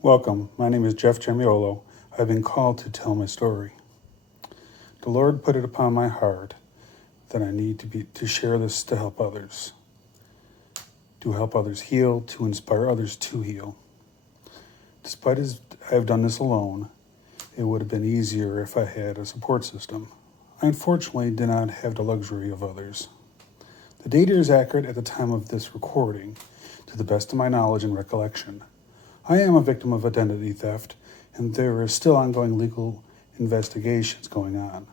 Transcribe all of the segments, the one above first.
Welcome, my name is Jeff Jemiolo. I've been called to tell my story. The Lord put it upon my heart that I need to share this to help others heal, to inspire others to heal. Despite as I have done this alone, it would have been easier if I had a support system. I unfortunately did not have the luxury of others. The data is accurate at the time of this recording, to the best of my knowledge and recollection. I am a victim of identity theft, and there is still ongoing legal investigations going on.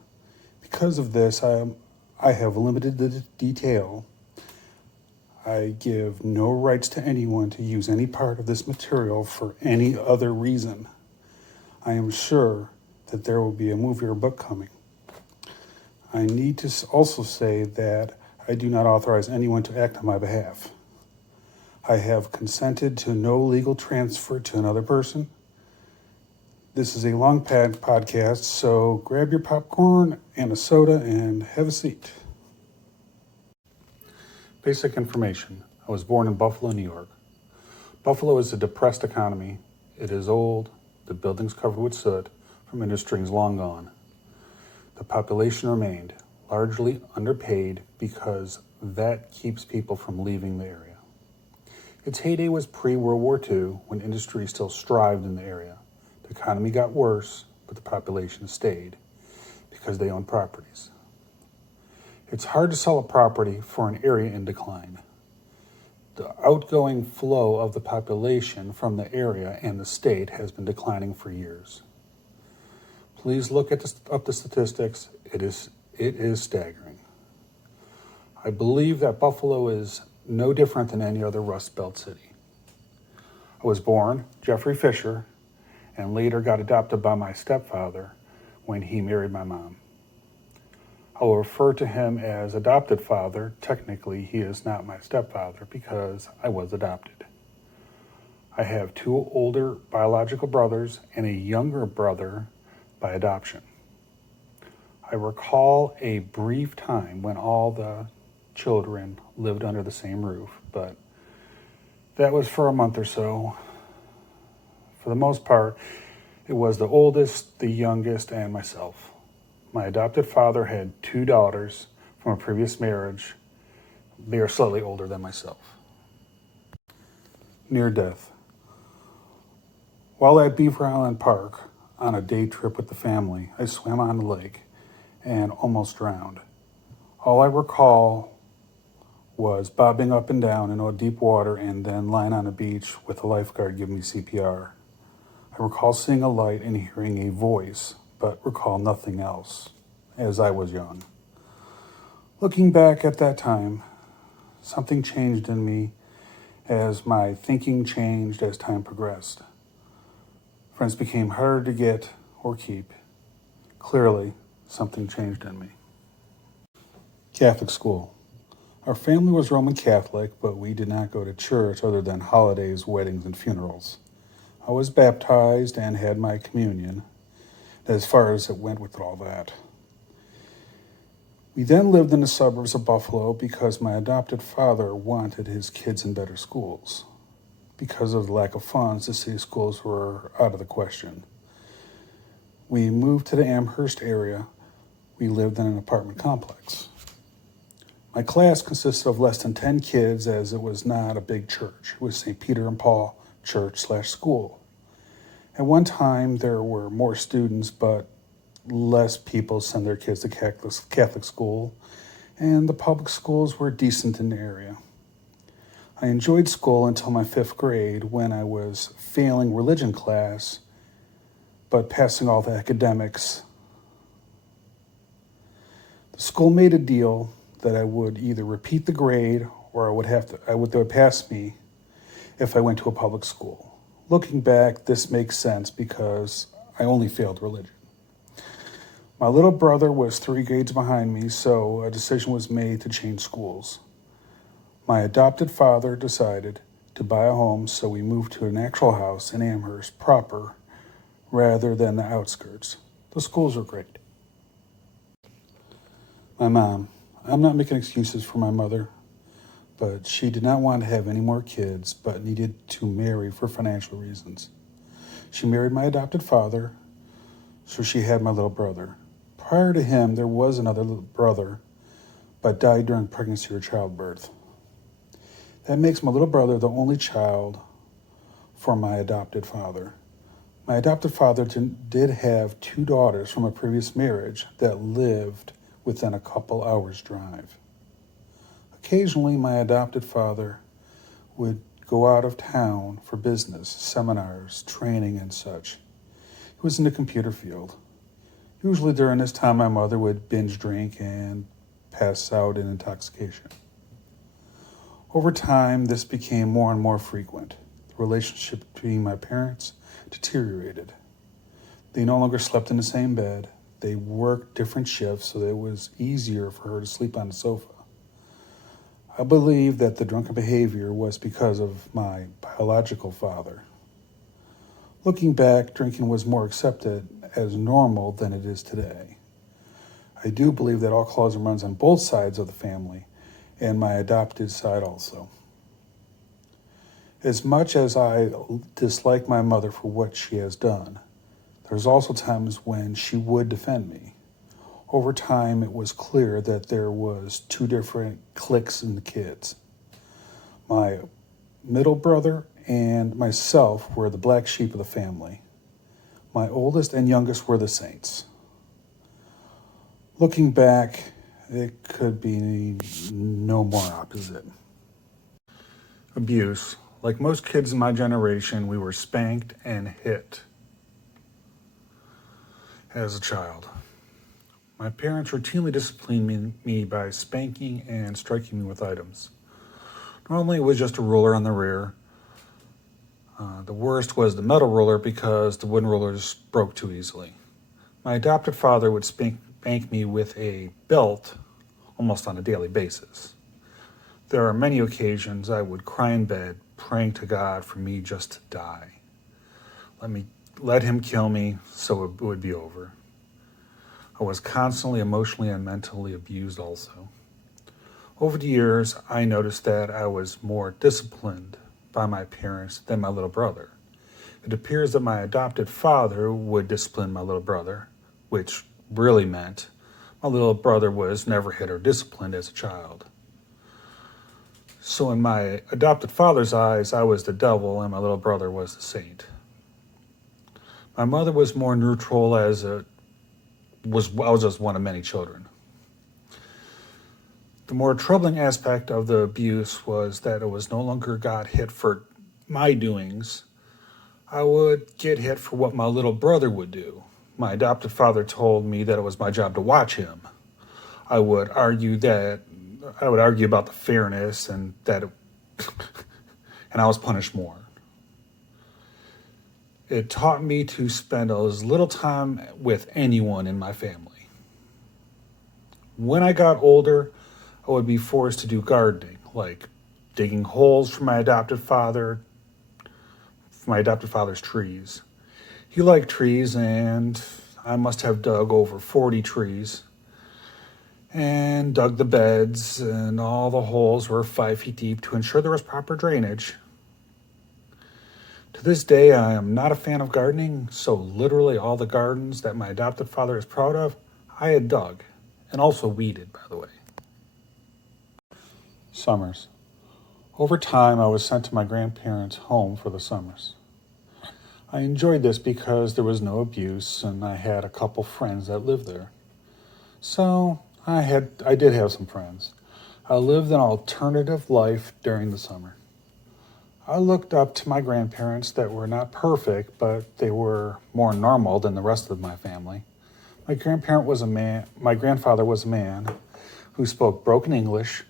Because of this, I have limited the detail. I give no rights to anyone to use any part of this material for any other reason. I am sure that there will be a movie or book coming. I need to also say that I do not authorize anyone to act on my behalf. I have consented to no legal transfer to another person. This is a long podcast, so grab your popcorn and a soda and have a seat. Basic information. I was born in Buffalo, New York. Buffalo is a depressed economy. It is old. The buildings covered with soot from industries long gone. The population remained largely underpaid because that keeps people from leaving the area. Its heyday was pre-World War II, when industry still strived in the area. The economy got worse, but the population stayed because they owned properties. It's hard to sell a property for an area in decline. The outgoing flow of the population from the area and the state has been declining for years. Please look up the statistics. It is staggering. I believe that Buffalo is no different than any other Rust Belt city. I was born Jeffrey Fisher and later got adopted by my stepfather when he married my mom. I will refer to him as adopted father. Technically, he is not my stepfather because I was adopted. I have two older biological brothers and a younger brother by adoption. I recall a brief time when all the children lived under the same roof, but that was for a month or so. For the most part, it was the oldest, the youngest, and myself. My adopted father had two daughters from a previous marriage. They are slightly older than myself. Near death. While at Beaver Island Park on a day trip with the family, I swam on the lake and almost drowned. All I recall was bobbing up and down in deep water and then lying on a beach with a lifeguard giving me CPR. I recall seeing a light and hearing a voice, but recall nothing else, as I was young. Looking back at that time, something changed in me as my thinking changed as time progressed. Friends became harder to get or keep. Clearly, something changed in me. Catholic school. Our family was Roman Catholic, but we did not go to church other than holidays, weddings, and funerals. I was baptized and had my communion, as far as it went with all that. We then lived in the suburbs of Buffalo because my adopted father wanted his kids in better schools. Because of the lack of funds, the city schools were out of the question. We moved to the Amherst area. We lived in an apartment complex. My class consisted of less than 10 kids, as it was not a big church. It was St. Peter and Paul Church/school. At one time, there were more students, but less people send their kids to Catholic school, and the public schools were decent in the area. I enjoyed school until my 5th grade, when I was failing religion class, but passing all the academics. The school made a deal that I would either repeat the grade or they would pass me if I went to a public school. Looking back, this makes sense because I only failed religion. My little brother was 3 grades behind me, so a decision was made to change schools. My adopted father decided to buy a home, so we moved to an actual house in Amherst proper rather than the outskirts. The schools were great. My mom. I'm not making excuses for my mother, but she did not want to have any more kids, but needed to marry for financial reasons. She married my adopted father, so she had my little brother. Prior to him, there was another little brother, but died during pregnancy or childbirth. That makes my little brother the only child for my adopted father. My adopted father did have 2 daughters from a previous marriage that lived within a couple hours' drive. Occasionally, my adopted father would go out of town for business, seminars, training, and such. He was in the computer field. Usually during this time, my mother would binge drink and pass out in intoxication. Over time, this became more and more frequent. The relationship between my parents deteriorated. They no longer slept in the same bed. They worked different shifts so that it was easier for her to sleep on the sofa. I believe that the drunken behavior was because of my biological father. Looking back, drinking was more accepted as normal than it is today. I do believe that alcoholism runs on both sides of the family, and my adopted side also. As much as I dislike my mother for what she has done, there's also times when she would defend me. Over time, it was clear that there was 2 different cliques in the kids. My middle brother and myself were the black sheep of the family. My oldest and youngest were the saints. Looking back, it could be no more opposite. Abuse. Like most kids in my generation, we were spanked and hit as a child. My parents routinely disciplined me by spanking and striking me with items. Normally it was just a ruler on the rear. The worst was the metal ruler because the wooden rulers broke too easily. My adopted father would spank me with a belt almost on a daily basis. There are many occasions I would cry in bed, praying to God for me just to die. Let him kill me so it would be over. I was constantly emotionally and mentally abused also. Over the years, I noticed that I was more disciplined by my parents than my little brother. It appears that my adopted father would discipline my little brother, which really meant my little brother was never hit or disciplined as a child. So in my adopted father's eyes, I was the devil and my little brother was the saint. My mother was more neutral I was just one of many children. The more troubling aspect of the abuse was that it was no longer got hit for my doings. I would get hit for what my little brother would do. My adopted father told me that it was my job to watch him. I would argue about the fairness and and I was punished more. It taught me to spend as little time with anyone in my family. When I got older, I would be forced to do gardening, like digging holes for my adopted father's trees. He liked trees, and I must have dug over 40 trees and dug the beds, and all the holes were 5 feet deep to ensure there was proper drainage. To this day, I am not a fan of gardening, so literally all the gardens that my adopted father is proud of, I had dug, and also weeded, by the way. Summers. Over time, I was sent to my grandparents' home for the summers. I enjoyed this because there was no abuse, and I had a couple friends that lived there. So I did have some friends. I lived an alternative life during the summer. I looked up to my grandparents that were not perfect, but they were more normal than the rest of my family. My grandfather was a man who spoke broken English,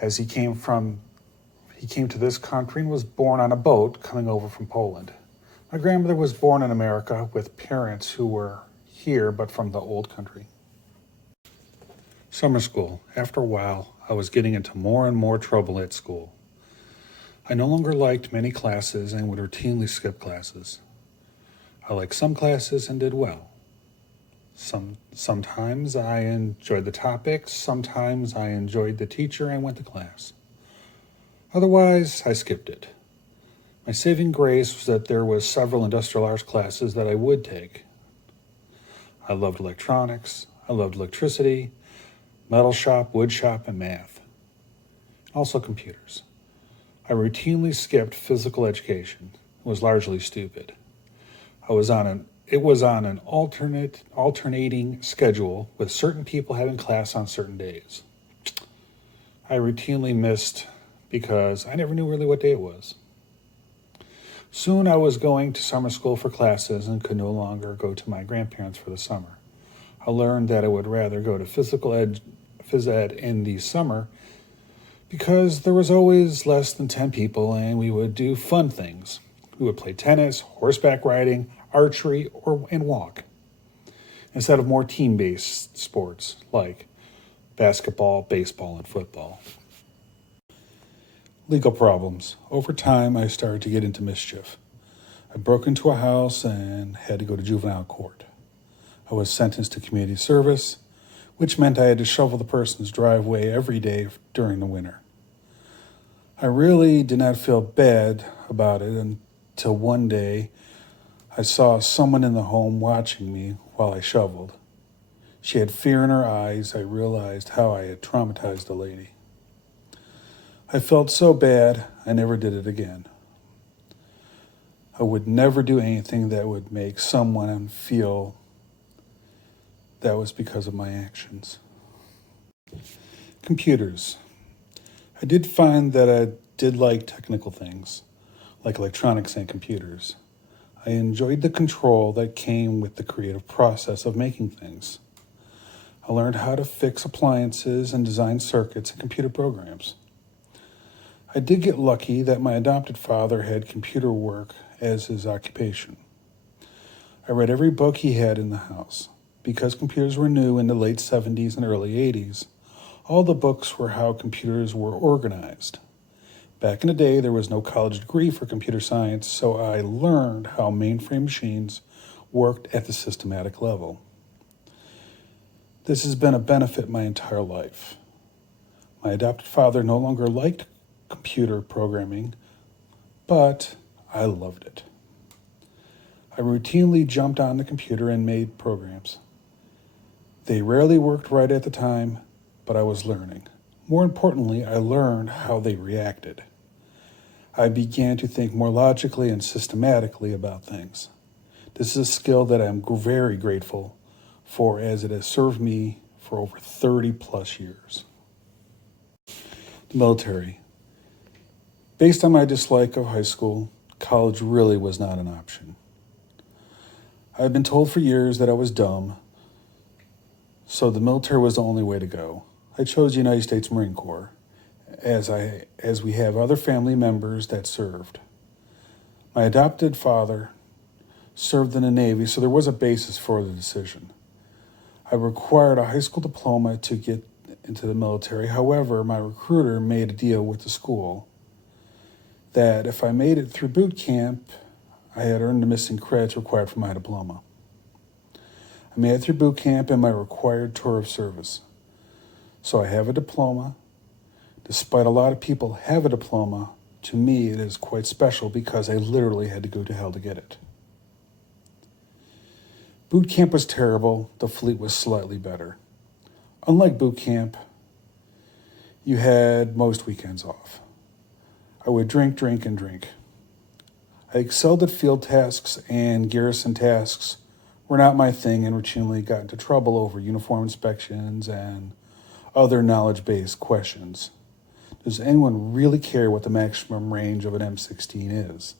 as he came to this country and was born on a boat coming over from Poland. My grandmother was born in America with parents who were here but from the old country. Summer school. After a while, I was getting into more and more trouble at school. I no longer liked many classes and would routinely skip classes. I liked some classes and did well. Sometimes I enjoyed the topics, sometimes I enjoyed the teacher and went to class. Otherwise, I skipped it. My saving grace was that there was several industrial arts classes that I would take. I loved electronics, I loved electricity, metal shop, wood shop, and math. Also computers. I routinely skipped physical education. It was largely stupid. It was on an alternating schedule with certain people having class on certain days. I routinely missed because I never knew really what day it was. Soon I was going to summer school for classes and could no longer go to my grandparents for the summer. I learned that I would rather go to phys ed in the summer because there was always less than 10 people and we would do fun things. We would play tennis, horseback riding, archery, and walk, instead of more team-based sports like basketball, baseball, and football. Legal problems. Over time, I started to get into mischief. I broke into a house and had to go to juvenile court. I was sentenced to community service, which meant I had to shovel the person's driveway every day during the winter. I really did not feel bad about it until one day I saw someone in the home watching me while I shoveled. She had fear in her eyes. I realized how I had traumatized the lady. I felt so bad, I never did it again. I would never do anything that would make someone feel that was because of my actions. Computers. I did find that I did like technical things, like electronics and computers. I enjoyed the control that came with the creative process of making things. I learned how to fix appliances and design circuits and computer programs. I did get lucky that my adopted father had computer work as his occupation. I read every book he had in the house. Because computers were new in the late 70s and early 80s, all the books were how computers were organized. Back in the day, there was no college degree for computer science, so I learned how mainframe machines worked at the systematic level. This has been a benefit my entire life. My adopted father no longer liked computer programming, but I loved it. I routinely jumped on the computer and made programs. They rarely worked right at the time, but I was learning. More importantly, I learned how they reacted. I began to think more logically and systematically about things. This is a skill that I'm very grateful for, as it has served me for over 30 plus years. The military. Based on my dislike of high school, college really was not an option. I've been told for years that I was dumb, so the military was the only way to go. I chose the United States Marine Corps, as we have other family members that served. My adopted father served in the Navy, so there was a basis for the decision. I required a high school diploma to get into the military. However, my recruiter made a deal with the school that if I made it through boot camp, I had earned the missing credits required for my diploma. I made it through boot camp and my required tour of service. So I have a diploma. Despite a lot of people have a diploma, to me it is quite special because I literally had to go to hell to get it. Boot camp was terrible. The fleet was slightly better. Unlike boot camp, you had most weekends off. I would drink. I excelled at field tasks, and garrison tasks were not my thing and routinely got into trouble over uniform inspections and other knowledge-based questions. Does anyone really care what the maximum range of an M16 is?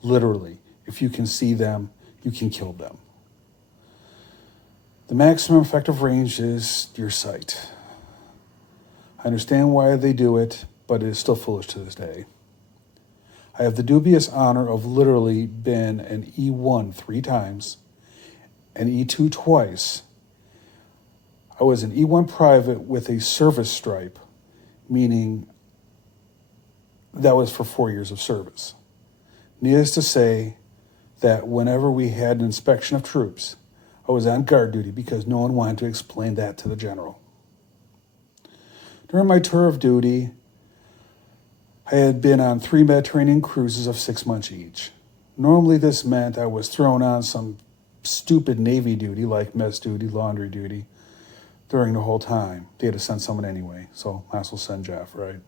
Literally, if you can see them, you can kill them. The maximum effective range is your sight. I understand why they do it, but it is still foolish to this day. I have the dubious honor of literally been an E1 3 times, an E2 twice. I was an E1 private with a service stripe, meaning that was for 4 years of service. Needless to say that whenever we had an inspection of troops, I was on guard duty because no one wanted to explain that to the general. During my tour of duty, I had been on 3 Mediterranean cruises of 6 months each. Normally this meant I was thrown on some stupid Navy duty like mess duty, laundry duty during the whole time. They had to send someone anyway, so might as well send Jeff, right?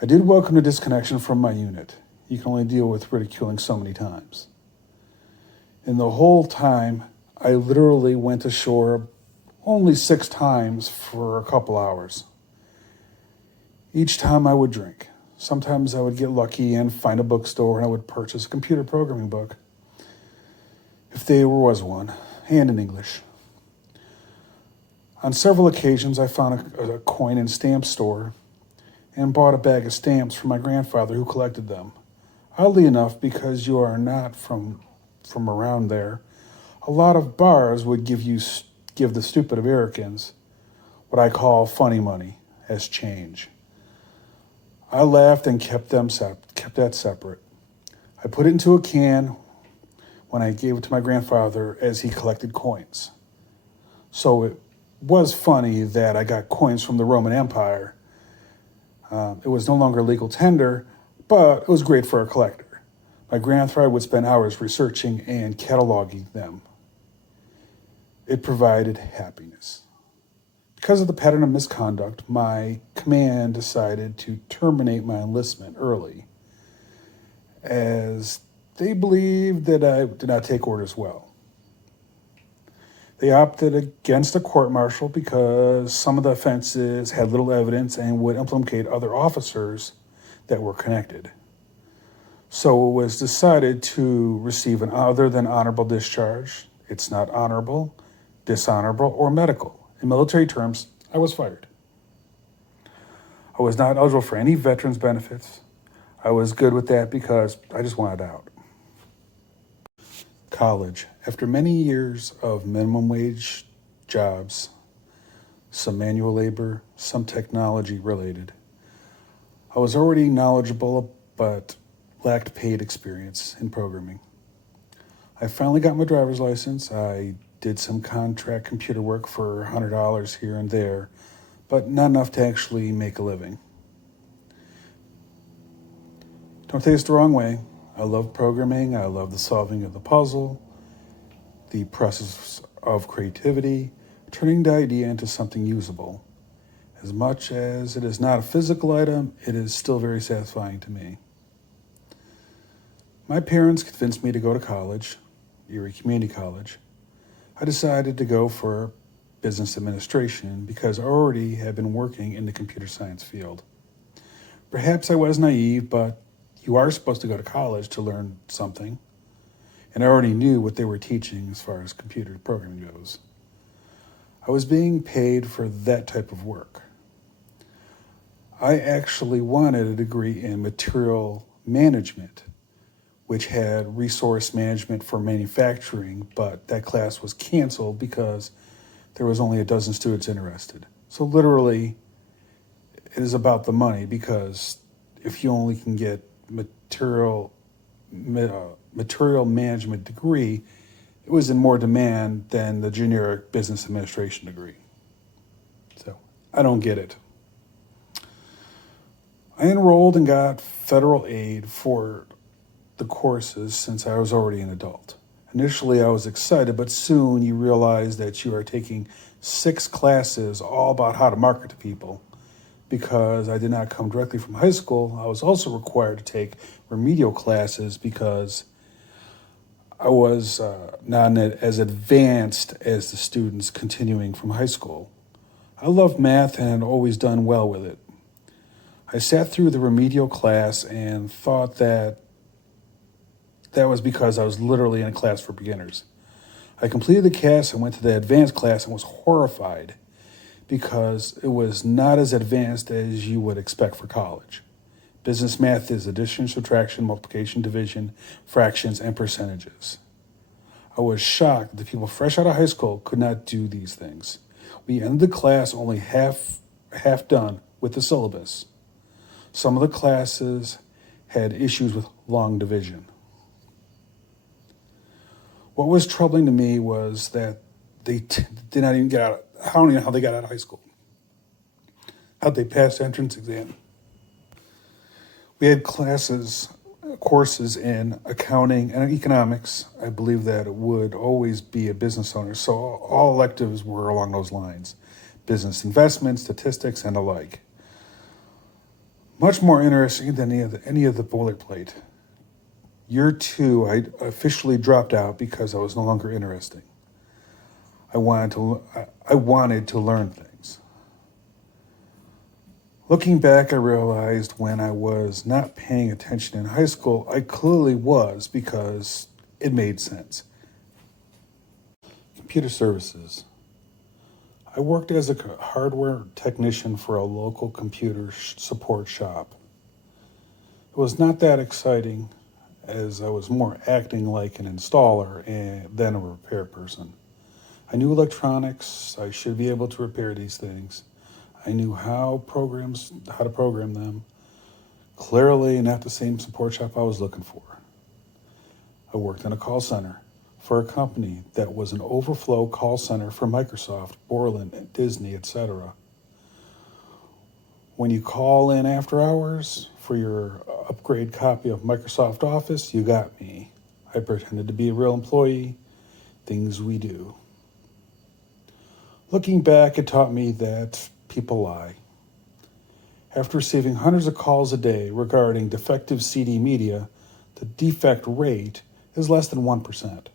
I did welcome the disconnection from my unit. You can only deal with ridiculing so many times. In the whole time, I literally went ashore only 6 times for a couple hours. Each time I would drink. Sometimes I would get lucky and find a bookstore and I would purchase a computer programming book, if there was one, and in English. On several occasions, I found a coin and stamp store and bought a bag of stamps for my grandfather who collected them. Oddly enough, because you are not from around there, a lot of bars would give the stupid Americans what I call funny money as change. I laughed and kept that separate. I put it into a can when I gave it to my grandfather as he collected coins. So it was funny that I got coins from the Roman Empire. It was no longer legal tender, but it was great for a collector. My grandfather would spend hours researching and cataloging them. It provided happiness. Because of the pattern of misconduct, my command decided to terminate my enlistment early, as they believed that I did not take orders well. They opted against a court-martial because some of the offenses had little evidence and would implicate other officers that were connected. So it was decided to receive an other than honorable discharge. It's not honorable, dishonorable, or medical. In military terms, I was fired. I was not eligible for any veterans benefits. I was good with that because I just wanted out. College. After many years of minimum wage jobs, some manual labor, some technology related, I was already knowledgeable but lacked paid experience in programming. I finally got my driver's license. I did some contract computer work for $100 here and there, but not enough to actually make a living. Don't take this the wrong way. I love programming. I love the solving of the puzzle, the process of creativity, turning the idea into something usable. As much as it is not a physical item, it is still very satisfying to me. My parents convinced me to go to college, Erie Community College. I decided to go for business administration because I already had been working in the computer science field. Perhaps I was naive, but you are supposed to go to college to learn something, and I already knew what they were teaching as far as computer programming goes. I was being paid for that type of work. I actually wanted a degree in material management, which had resource management for manufacturing, but that class was canceled because there was only a dozen students interested. So literally, it is about the money, because if you only can get material management degree, it was in more demand than the generic business administration degree. So I don't get it. I enrolled and got federal aid for the courses since I was already an adult. Initially, I was excited, but soon you realize that you are taking 6 classes all about how to market to people. Because I did not come directly from high school, I was also required to take remedial classes because I was not as advanced as the students continuing from high school. I loved math and had always done well with it. I sat through the remedial class and thought that was because I was literally in a class for beginners. I completed the class and went to the advanced class and was horrified because it was not as advanced as you would expect for college. Business math is addition, subtraction, multiplication, division, fractions, and percentages. I was shocked that people fresh out of high school could not do these things. We ended the class only half done with the syllabus. Some of the classes had issues with long division. What was troubling to me was that they did not even get out. I don't even know how they got out of high school. How'd they pass the entrance exam? We had courses in accounting and economics. I believe that it would always be a business owner. So all electives were along those lines: business investment, statistics, and the like. Much more interesting than any of the boilerplate. Year 2, I officially dropped out because I was no longer interesting. I wanted to learn things. Looking back, I realized when I was not paying attention in high school, I clearly was, because it made sense. Computer services. I worked as a hardware technician for a local computer support shop. It was not that exciting, as I was more acting like an installer than a repair person. I knew electronics. I should be able to repair these things. I knew how to program them. Clearly not the same support shop I was looking for. I worked in a call center for a company that was an overflow call center for Microsoft, Borland, Disney, etc. When you call in after hours for your upgrade copy of Microsoft Office, you got me. I pretended to be a real employee. Things we do. Looking back, it taught me that people lie. After receiving hundreds of calls a day regarding defective CD media, the defect rate is less than 1%.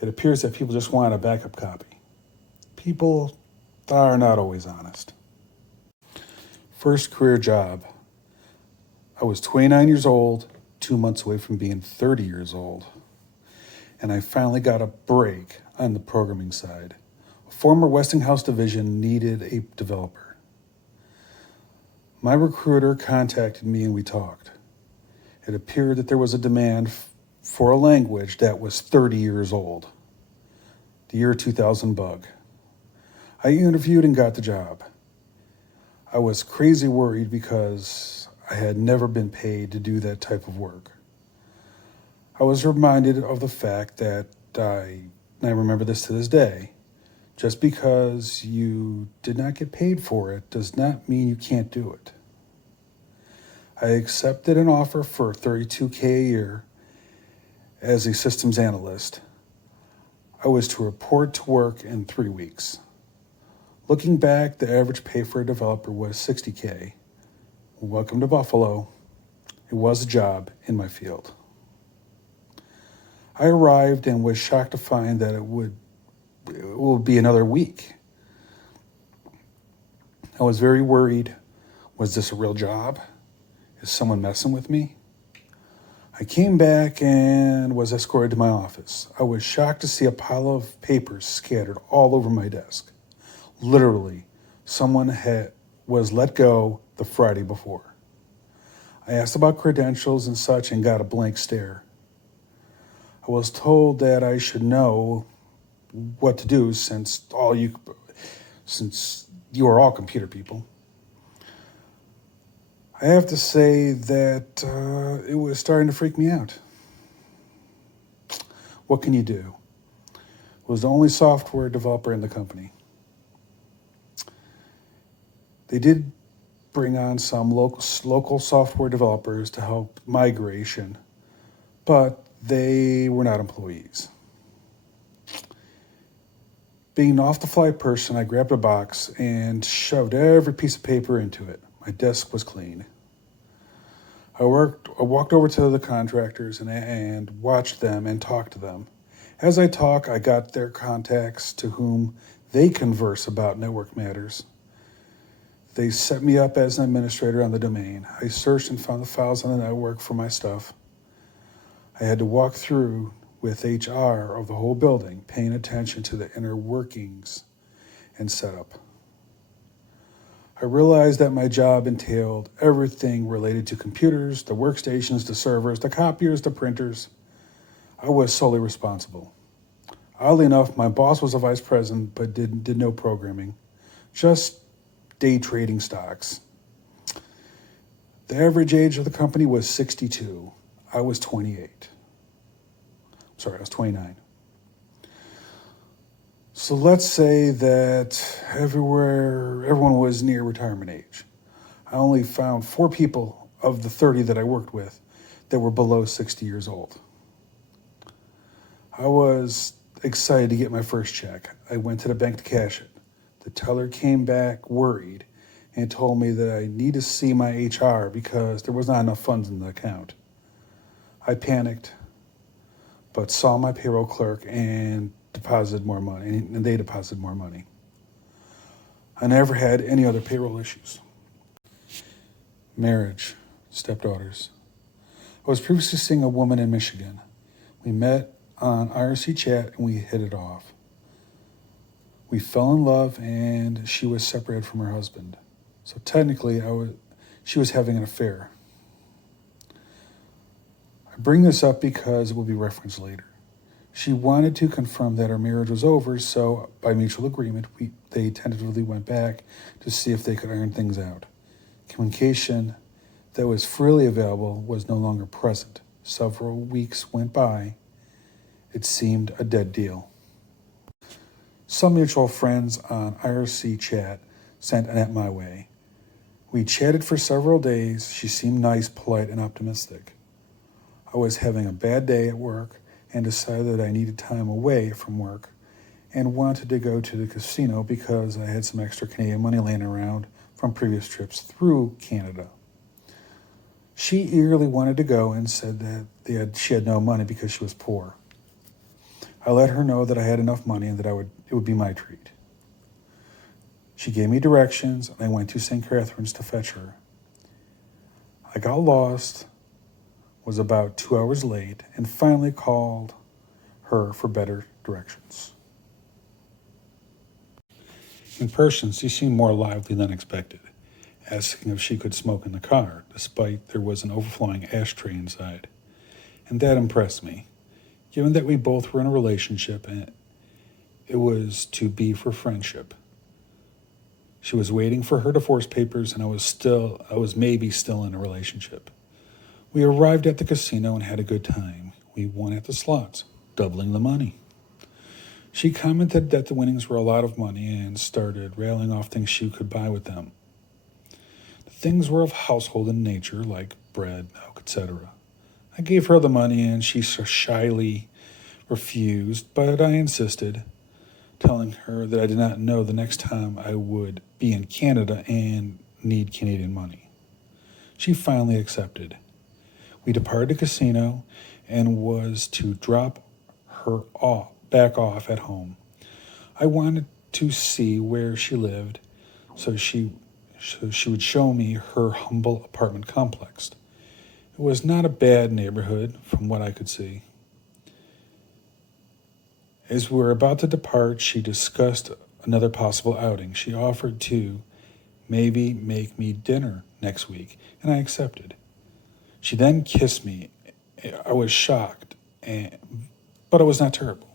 It appears that people just want a backup copy. People are not always honest. First career job. I was 29 years old, 2 months away from being 30 years old. And I finally got a break on the programming side. A former Westinghouse division needed a developer. My recruiter contacted me and we talked. It appeared that there was a demand for a language that was 30 years old. The year 2000 bug. I interviewed and got the job. I was crazy worried because I had never been paid to do that type of work. I was reminded of the fact that I remember this to this day, just because you did not get paid for it does not mean you can't do it. I accepted an offer for $32K a year as a systems analyst. I was to report to work in 3 weeks. Looking back, the average pay for a developer was $60K. Welcome to Buffalo. It was a job in my field. I arrived and was shocked to find that it would be another week. I was very worried. Was this a real job? Is someone messing with me? I came back and was escorted to my office. I was shocked to see a pile of papers scattered all over my desk. Literally, someone was let go the Friday before. I asked about credentials and such and got a blank stare. I was told that I should know what to do since you are all computer people. I have to say that it was starting to freak me out. What can you do? I was the only software developer in the company. They did bring on some local software developers to help migration, but they were not employees. Being an off-the-fly person, I grabbed a box and shoved every piece of paper into it. My desk was clean. I walked over to the contractors and watched them and talked to them. As I talk, I got their contacts to whom they converse about network matters. They set me up as an administrator on the domain. I searched and found the files on the network for my stuff. I had to walk through with HR of the whole building, paying attention to the inner workings and setup. I realized that my job entailed everything related to computers, the workstations, the servers, the copiers, the printers. I was solely responsible. Oddly enough, my boss was a vice president but did no programming, just day trading stocks. The average age of the company was 62. I was 28. I was 29. So let's say that everyone was near retirement age. I only found 4 people of the 30 that I worked with that were below 60 years old. I was excited to get my first check. I went to the bank to cash it. The teller came back worried and told me that I need to see my HR because there was not enough funds in the account. I panicked, but saw my payroll clerk and deposited more money, and they deposited more money. I never had any other payroll issues. Marriage, stepdaughters. I was previously seeing a woman in Michigan. We met on IRC chat and we hit it off. We fell in love and she was separated from her husband. So technically she was having an affair. I bring this up because it will be referenced later. She wanted to confirm that our marriage was over, so by mutual agreement, they tentatively went back to see if they could iron things out. Communication that was freely available was no longer present. Several weeks went by. It seemed a dead deal. Some mutual friends on IRC chat sent Annette my way. We chatted for several days. She seemed nice, polite, and optimistic. I was having a bad day at work and decided that I needed time away from work and wanted to go to the casino because I had some extra Canadian money laying around from previous trips through Canada. She eagerly wanted to go and said that she had no money because she was poor. I let her know that I had enough money and that it would be my treat. She gave me directions and I went to St. Catharines to fetch her. I got lost, was about 2 hours late, and finally called her for better directions. In person, she seemed more lively than expected, asking if she could smoke in the car, despite there was an overflowing ashtray inside. And that impressed me, given that we both were in a relationship and it was to be for friendship. She was waiting for her divorce papers and I was maybe still in a relationship. We arrived at the casino and had a good time. We won at the slots, doubling the money. She commented that the winnings were a lot of money and started railing off things she could buy with them. The things were of household in nature, like bread, milk, etc. I gave her the money and she shyly refused, but I insisted, telling her that I did not know the next time I would be in Canada and need Canadian money. She finally accepted. We departed the casino and was to drop her back off at home. I wanted to see where she lived, so she would show me her humble apartment complex. It was not a bad neighborhood from what I could see. As we were about to depart, she discussed another possible outing. She offered to maybe make me dinner next week, and I accepted. She then kissed me. I was shocked, but it was not terrible.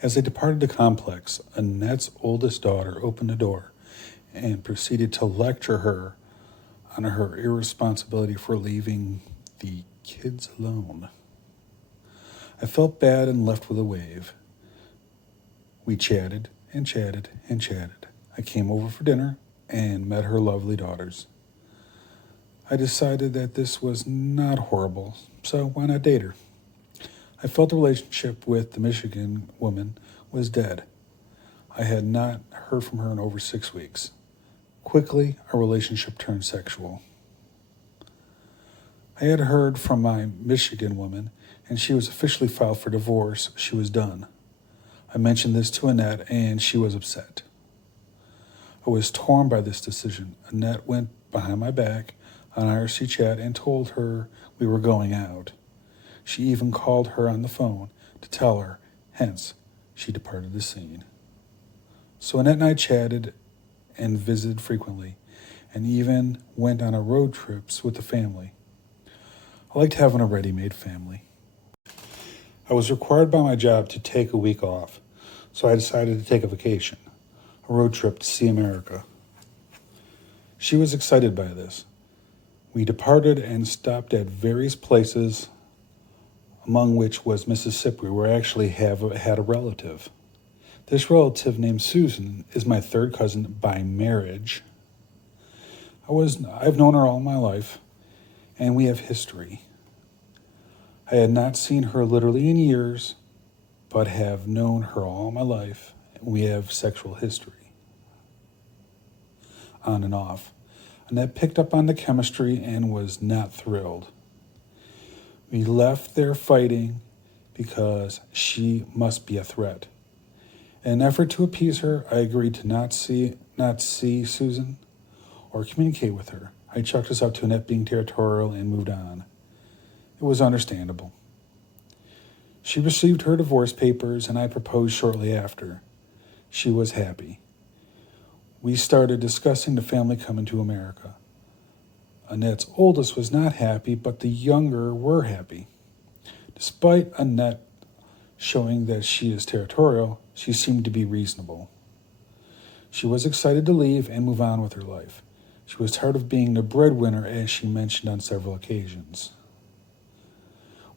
As they departed the complex, Annette's oldest daughter opened the door and proceeded to lecture her on her irresponsibility for leaving the kids alone. I felt bad and left with a wave. We chatted and chatted and chatted. I came over for dinner and met her lovely daughters. I decided that this was not horrible, so why not date her? I felt the relationship with the Michigan woman was dead. I had not heard from her in over 6 weeks. Quickly, our relationship turned sexual. I had heard from my Michigan woman, and she was officially filed for divorce. She was done. I mentioned this to Annette, and she was upset. I was torn by this decision. Annette went behind my back on IRC chat and told her we were going out. She even called her on the phone to tell her, hence, she departed the scene. So Annette and I chatted and visited frequently, and even went on our road trips with the family. I liked having a ready-made family. I was required by my job to take a week off, so I decided to take a vacation, a road trip to see America. She was excited by this. We departed and stopped at various places, among which was Mississippi, where I actually had a relative. This relative named Susan is my third cousin by marriage. I've known her all my life, and we have history. I had not seen her literally in years, but have known her all my life, and we have sexual history. On and off. Annette picked up on the chemistry and was not thrilled. We left there fighting because she must be a threat. In an effort to appease her, I agreed to not see Susan or communicate with her. I chucked us up to Annette being territorial and moved on. It was understandable. She received her divorce papers and I proposed shortly after. She was happy. We started discussing the family coming to America. Annette's oldest was not happy, but the younger were happy. Despite Annette showing that she is territorial, she seemed to be reasonable. She was excited to leave and move on with her life. She was tired of being the breadwinner, as she mentioned on several occasions.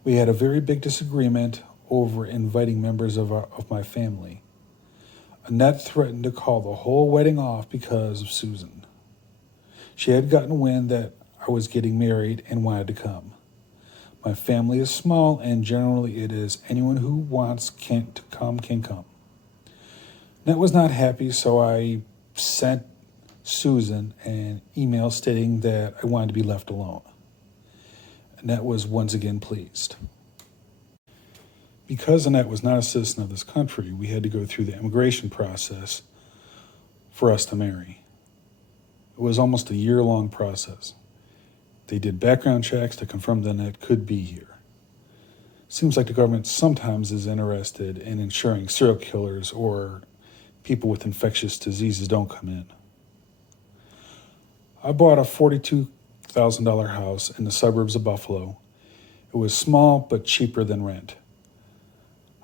We had a very big disagreement over inviting members of my family. Annette threatened to call the whole wedding off because of Susan. She had gotten wind that I was getting married and wanted to come. My family is small, and generally it is anyone who wants to come can come. Annette was not happy, so I sent Susan an email stating that I wanted to be left alone. Annette was once again pleased. Because Annette was not a citizen of this country, we had to go through the immigration process for us to marry. It was almost a year-long process. They did background checks to confirm that Annette could be here. Seems like the government sometimes is interested in ensuring serial killers or people with infectious diseases don't come in. I bought a $42,000 house in the suburbs of Buffalo. It was small but cheaper than rent.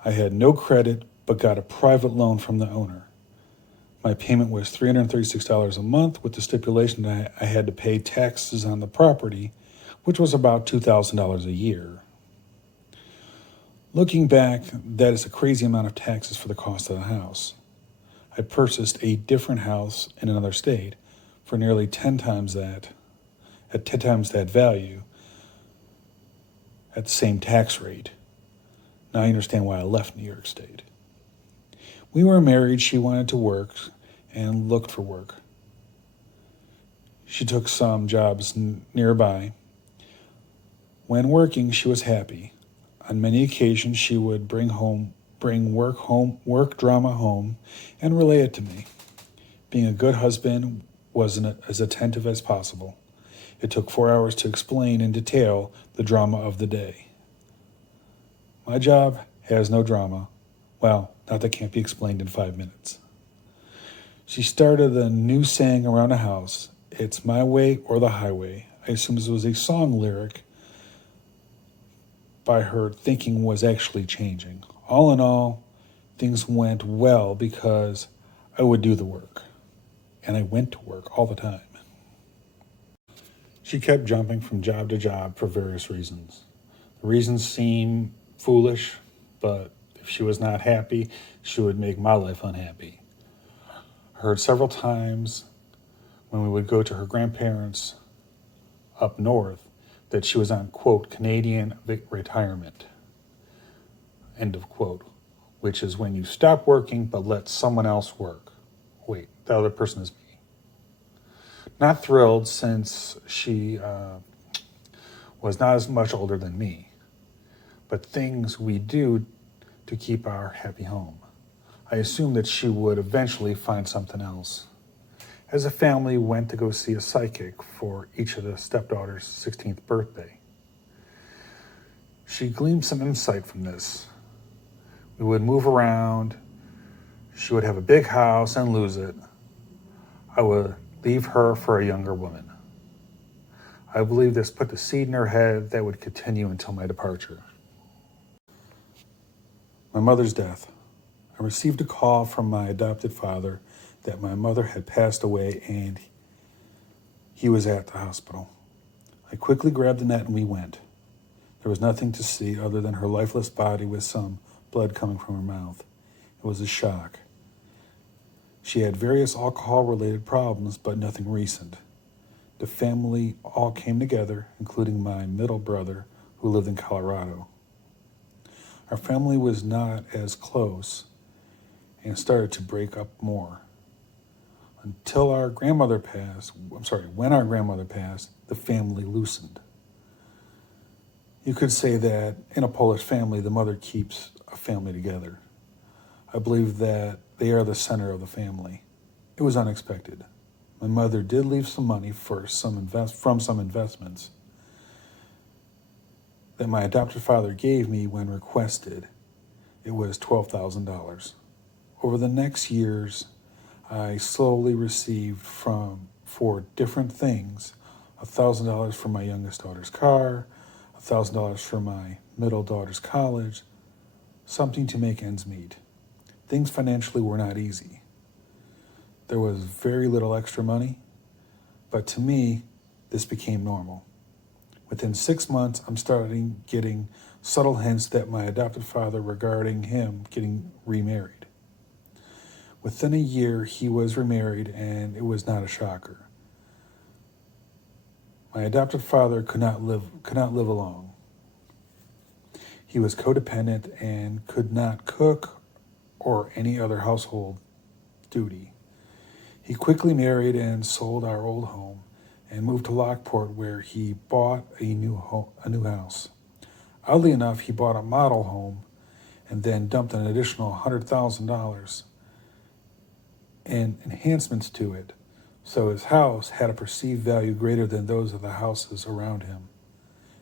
I had no credit but got a private loan from the owner. My payment was $336 a month with the stipulation that I had to pay taxes on the property, which was about $2,000 a year. Looking back, that is a crazy amount of taxes for the cost of the house. I purchased a different house in another state for nearly 10 times that, at 10 times that value, at the same tax rate. Now I understand why I left New York State. We were married. She wanted to work and looked for work. She took some jobs nearby. When working, she was happy. On many occasions, she would bring work drama home and relay it to me. Being a good husband was as attentive as possible. It took 4 hours to explain in detail the drama of the day. My job has no drama. Well, not that can't be explained in 5 minutes. She started a new saying around the house, "It's my way or the highway." I assumed this was a song lyric by her thinking was actually changing. All in all, things went well because I would do the work. And I went to work all the time. She kept jumping from job to job for various reasons. The reasons seem foolish, but if she was not happy, she would make my life unhappy. I heard several times when we would go to her grandparents up north that she was on, quote, Canadian retirement, end of quote, which is when you stop working but let someone else work. Wait, the other person is me. Not thrilled since she was not as much older than me, but things we do to keep our happy home. I assumed that she would eventually find something else. As a family, we went to go see a psychic for each of the stepdaughters' 16th birthday. She gleaned some insight from this. We would move around. She would have a big house and lose it. I would leave her for a younger woman. I believe this put the seed in her head that would continue until my departure. My mother's death. I received a call from my adopted father that my mother had passed away and he was at the hospital. I quickly grabbed the net and we went. There was nothing to see other than her lifeless body with some blood coming from her mouth. It was a shock. She had various alcohol-related problems, but nothing recent. The family all came together, including my middle brother, who lived in Colorado. Our family was not as close and started to break up more. Until our grandmother passed, when our grandmother passed, the family loosened. You could say that in a Polish family, the mother keeps a family together. I believe that they are the center of the family. It was unexpected. My mother did leave some money from some investments that my adopted father gave me when requested. It was $12,000. Over the next years, I slowly received for different things, $1,000 for my youngest daughter's car, $1,000 for my middle daughter's college, something to make ends meet. Things financially were not easy. There was very little extra money, but to me, this became normal. Within 6 months, I'm starting getting subtle hints that my adopted father regarding him getting remarried. Within a year, he was remarried, and it was not a shocker. My adopted father could not live alone. He was codependent and could not cook or any other household duty. He quickly married and sold our old home and moved to Lockport, where he bought a new house. Oddly enough, he bought a model home and then dumped an additional $100,000 and enhancements to it, so his house had a perceived value greater than those of the houses around him.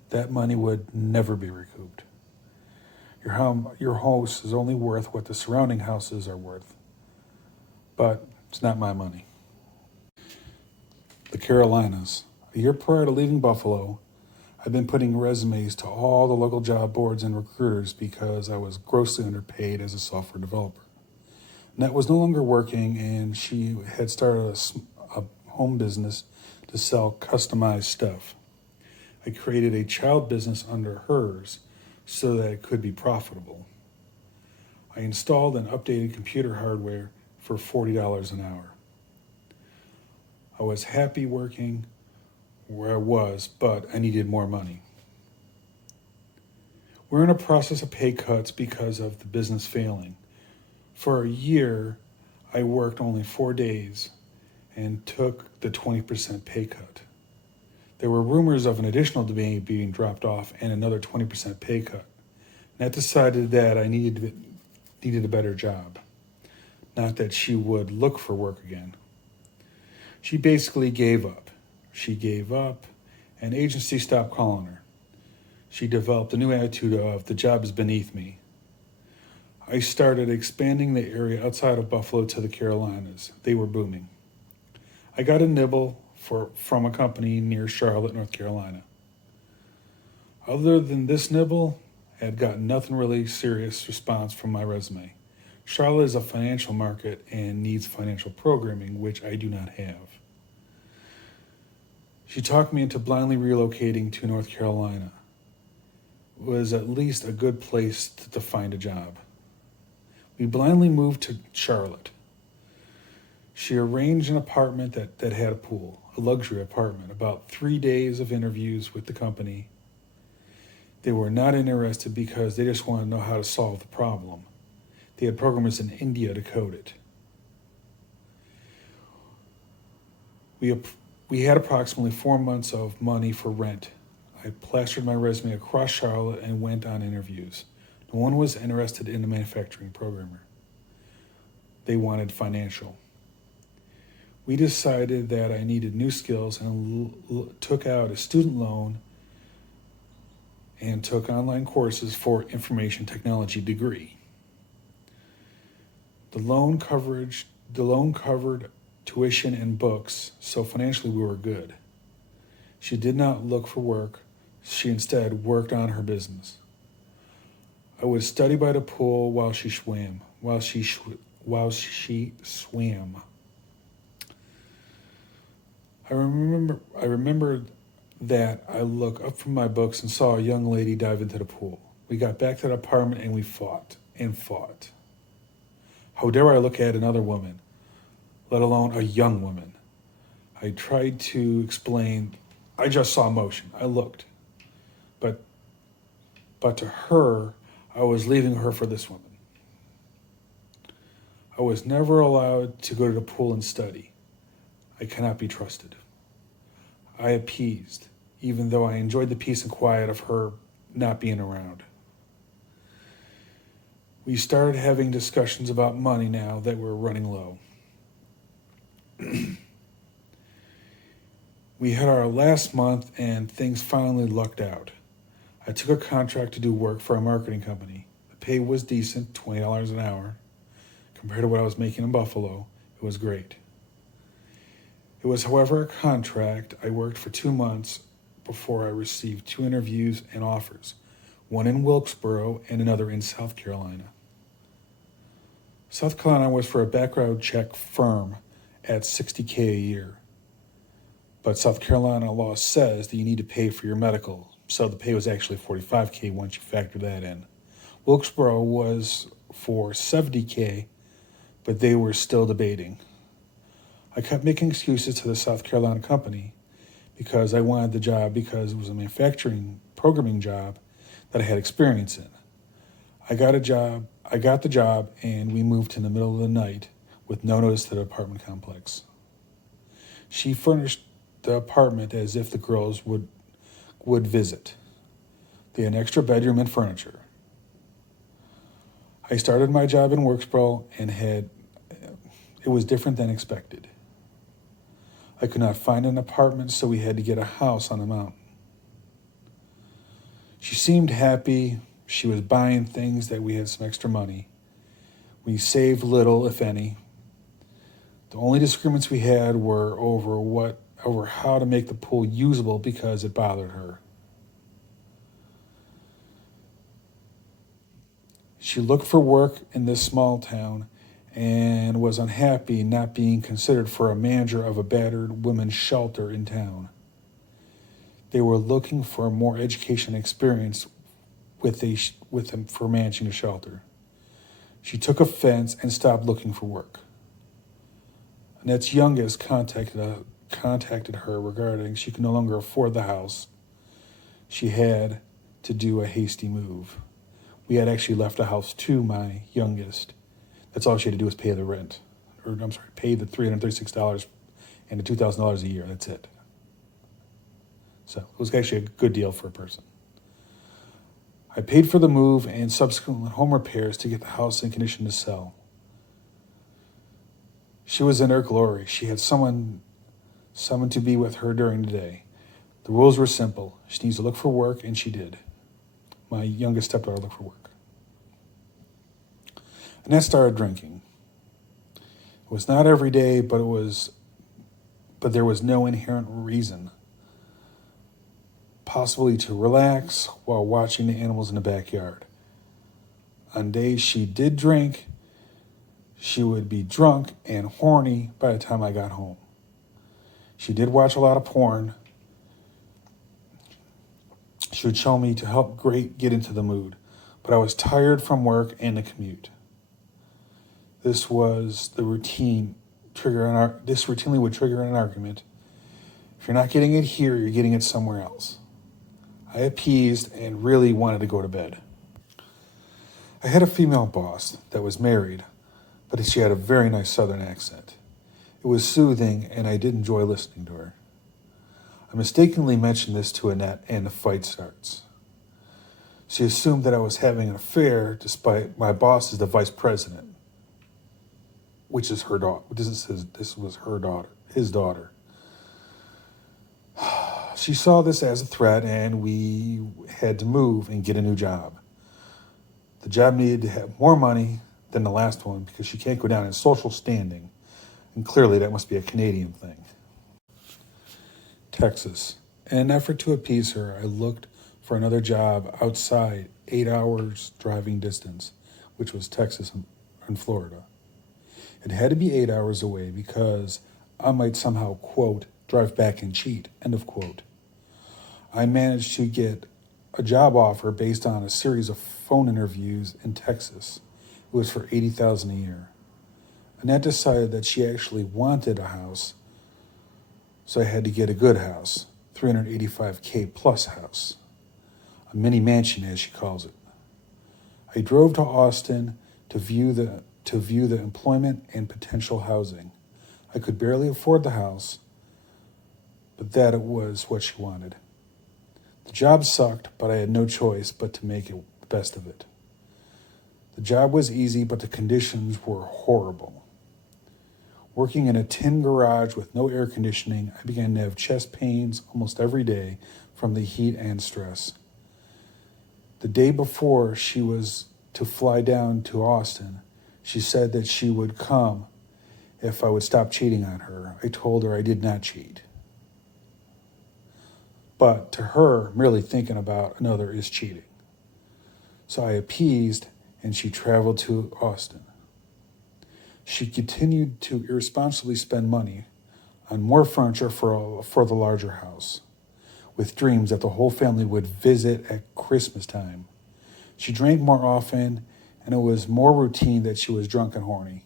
That money would never be recouped. Your house is only worth what the surrounding houses are worth, but it's not my money. The Carolinas. A year prior to leaving Buffalo, I'd been putting resumes to all the local job boards and recruiters because I was grossly underpaid as a software developer. Annette was no longer working, and she had started a home business to sell customized stuff. I created a child business under hers so that it could be profitable. I installed and updated computer hardware for $40 an hour. I was happy working where I was, but I needed more money. We're in a process of pay cuts because of the business failing. For a year, I worked only 4 days and took the 20% pay cut. There were rumors of an additional day being dropped off and another 20% pay cut. And I decided that I needed a better job. Not that she would look for work again. She basically gave up. She gave up, and agency stopped calling her. She developed a new attitude of the job is beneath me. I started expanding the area outside of Buffalo to the Carolinas. They were booming. I got a nibble from a company near Charlotte, North Carolina. Other than this nibble, I had gotten nothing really serious response from my resume. Charlotte is a financial market and needs financial programming, which I do not have. She talked me into blindly relocating to North Carolina. It was at least a good place to find a job. We blindly moved to Charlotte. She arranged an apartment that had a pool, a luxury apartment, about 3 days of interviews with the company. They were not interested because they just wanted to know how to solve the problem. They had programmers in India to code it. We had approximately 4 months of money for rent. I plastered my resume across Charlotte and went on interviews. No one was interested in a manufacturing programmer. They wanted financial. We decided that I needed new skills and took out a student loan and took online courses for information technology degree. The loan covered tuition and books, so financially we were good. She did not look for work. She instead worked on her business. I would study by the pool while she swam. I remember that I looked up from my books and saw a young lady dive into the pool. We got back to the apartment and we fought and fought. How dare I look at another woman, let alone a young woman? I tried to explain, I just saw motion. I looked. But to her, I was leaving her for this woman. I was never allowed to go to the pool and study. I cannot be trusted. I appeased, even though I enjoyed the peace and quiet of her not being around. We started having discussions about money now that we're running low. We had our last month and things finally lucked out. I took a contract to do work for a marketing company. The pay was decent, $20 an hour. Compared to what I was making in Buffalo, it was great. It was, however, a contract. I worked for 2 months before I received 2 interviews and offers, one in Wilkesboro and another in South Carolina. South Carolina was for a background check firm at $60K a year. But South Carolina law says that you need to pay for your medical, so the pay was actually $45K once you factor that in. Wilkesboro was for $70K, but they were still debating. I kept making excuses to the South Carolina company because I wanted the job because it was a manufacturing programming job that I had experience in. I got the job, and we moved in the middle of the night with no notice to the apartment complex. She furnished the apartment as if the girls would visit. They had an extra bedroom and furniture. I started my job in Wilkesboro and it was different than expected. I could not find an apartment, so we had to get a house on the mountain. She seemed happy. She was buying things that we had some extra money. We saved little, if any. The only disagreements we had were over how to make the pool usable because it bothered her. She looked for work in this small town and was unhappy not being considered for a manager of a battered women's shelter in town. They were looking for more education experience with them for managing a shelter. She took offense and stopped looking for work. Annette's youngest contacted her regarding she could no longer afford the house. She had to do a hasty move. We had actually left the house to my youngest. That's all she had to do was pay the rent. Pay the $336 and the $2,000 a year. That's it. So it was actually a good deal for a person. I paid for the move and subsequent home repairs to get the house in condition to sell. She was in her glory. She had someone to be with her during the day. The rules were simple. She needs to look for work, and she did. My youngest stepdaughter looked for work. Annette started drinking. It was not every day, but there was no inherent reason. Possibly to relax while watching the animals in the backyard. On days she did drink, she would be drunk and horny by the time I got home. She did watch a lot of porn. She would show me to help get into the mood, but I was tired from work and the commute. This was the routine this routinely would trigger an argument. If you're not getting it here, you're getting it somewhere else. I appeased and really wanted to go to bed. I had a female boss that was married, but she had a very nice southern accent. It was soothing, and I did enjoy listening to her. I mistakenly mentioned this to Annette, and the fight starts. She assumed that I was having an affair, despite my boss is the vice president, which is her daughter. This was her daughter, his daughter. She saw this as a threat, and we had to move and get a new job. The job needed to have more money than the last one because she can't go down in social standing, and clearly that must be a Canadian thing. Texas. In an effort to appease her, I looked for another job outside 8 hours driving distance, which was Texas and Florida. It had to be 8 hours away because I might somehow, quote, drive back and cheat, end of quote. I managed to get a job offer based on a series of phone interviews in Texas. It was for $80,000 a year. Annette decided that she actually wanted a house, So I had to get a good house, 385K plus house, a mini mansion as she calls it. I drove to Austin to view the employment and potential housing. I could barely afford the house, but that it was what she wanted. The job sucked, but I had no choice but to make it the best of it. The job was easy, but the conditions were horrible. Working in a tin garage with no air conditioning, I began to have chest pains almost every day from the heat and stress. The day before she was to fly down to Austin, she said that she would come if I would stop cheating on her. I told her I did not cheat. But to her, merely thinking about another is cheating. So I appeased, and she traveled to Austin. She continued to irresponsibly spend money on more furniture for the larger house, with dreams that the whole family would visit at Christmas time. She drank more often, and it was more routine that she was drunk and horny.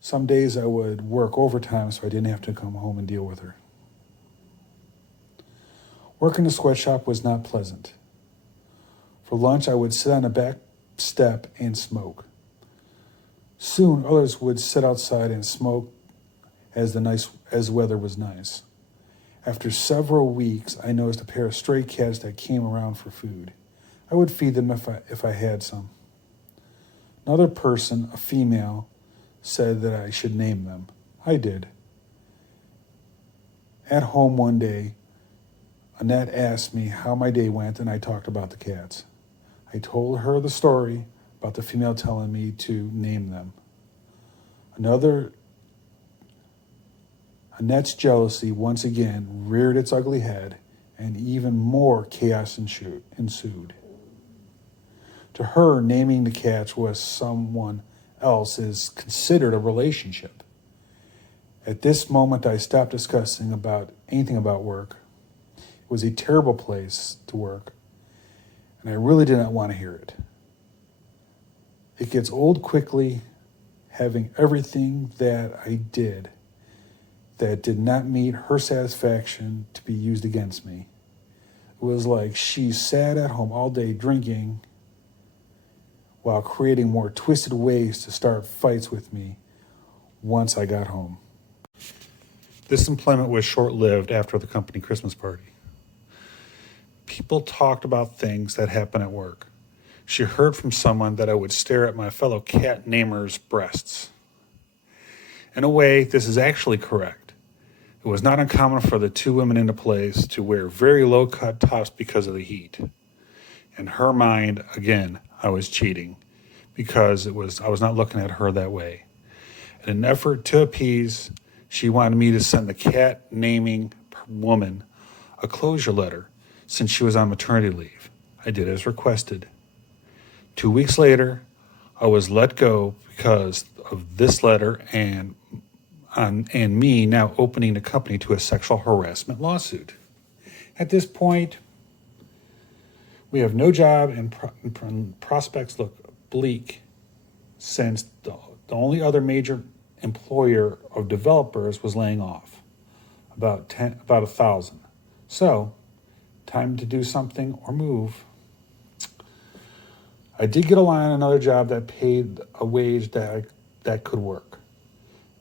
Some days I would work overtime so I didn't have to come home and deal with her. Work in the sweatshop was not pleasant. For lunch, I would sit on the back step and smoke. Soon, others would sit outside and smoke as the weather was nice. After several weeks, I noticed a pair of stray cats that came around for food. I would feed them if I had some. Another person, a female, said that I should name them. I did. At home one day, Annette asked me how my day went, and I talked about the cats. I told her the story about the female telling me to name them. Annette's jealousy once again reared its ugly head, and even more chaos ensued. To her, naming the cats was someone else is considered a relationship. At this moment, I stopped discussing anything about work. It was a terrible place to work, and I really did not want to hear it. It gets old quickly, having everything that I did that did not meet her satisfaction to be used against me. It was like she sat at home all day drinking while creating more twisted ways to start fights with me once I got home. This employment was short-lived after the company Christmas party. People talked about things that happened at work. She heard from someone that I would stare at my fellow cat namers' breasts. In a way, this is actually correct. It was not uncommon for the two women in the place to wear very low-cut tops because of the heat. In her mind, again, I was cheating because I was not looking at her that way. In an effort to appease, she wanted me to send the cat naming woman a closure letter since she was on maternity leave. I did as requested. 2 weeks later, I was let go because of this letter and me now opening the company to a sexual harassment lawsuit. At this point, we have no job and prospects look bleak since the only other major employer of developers was laying off, about 1,000. So, time to do something or move. I did get a line on another job that paid a wage that could work.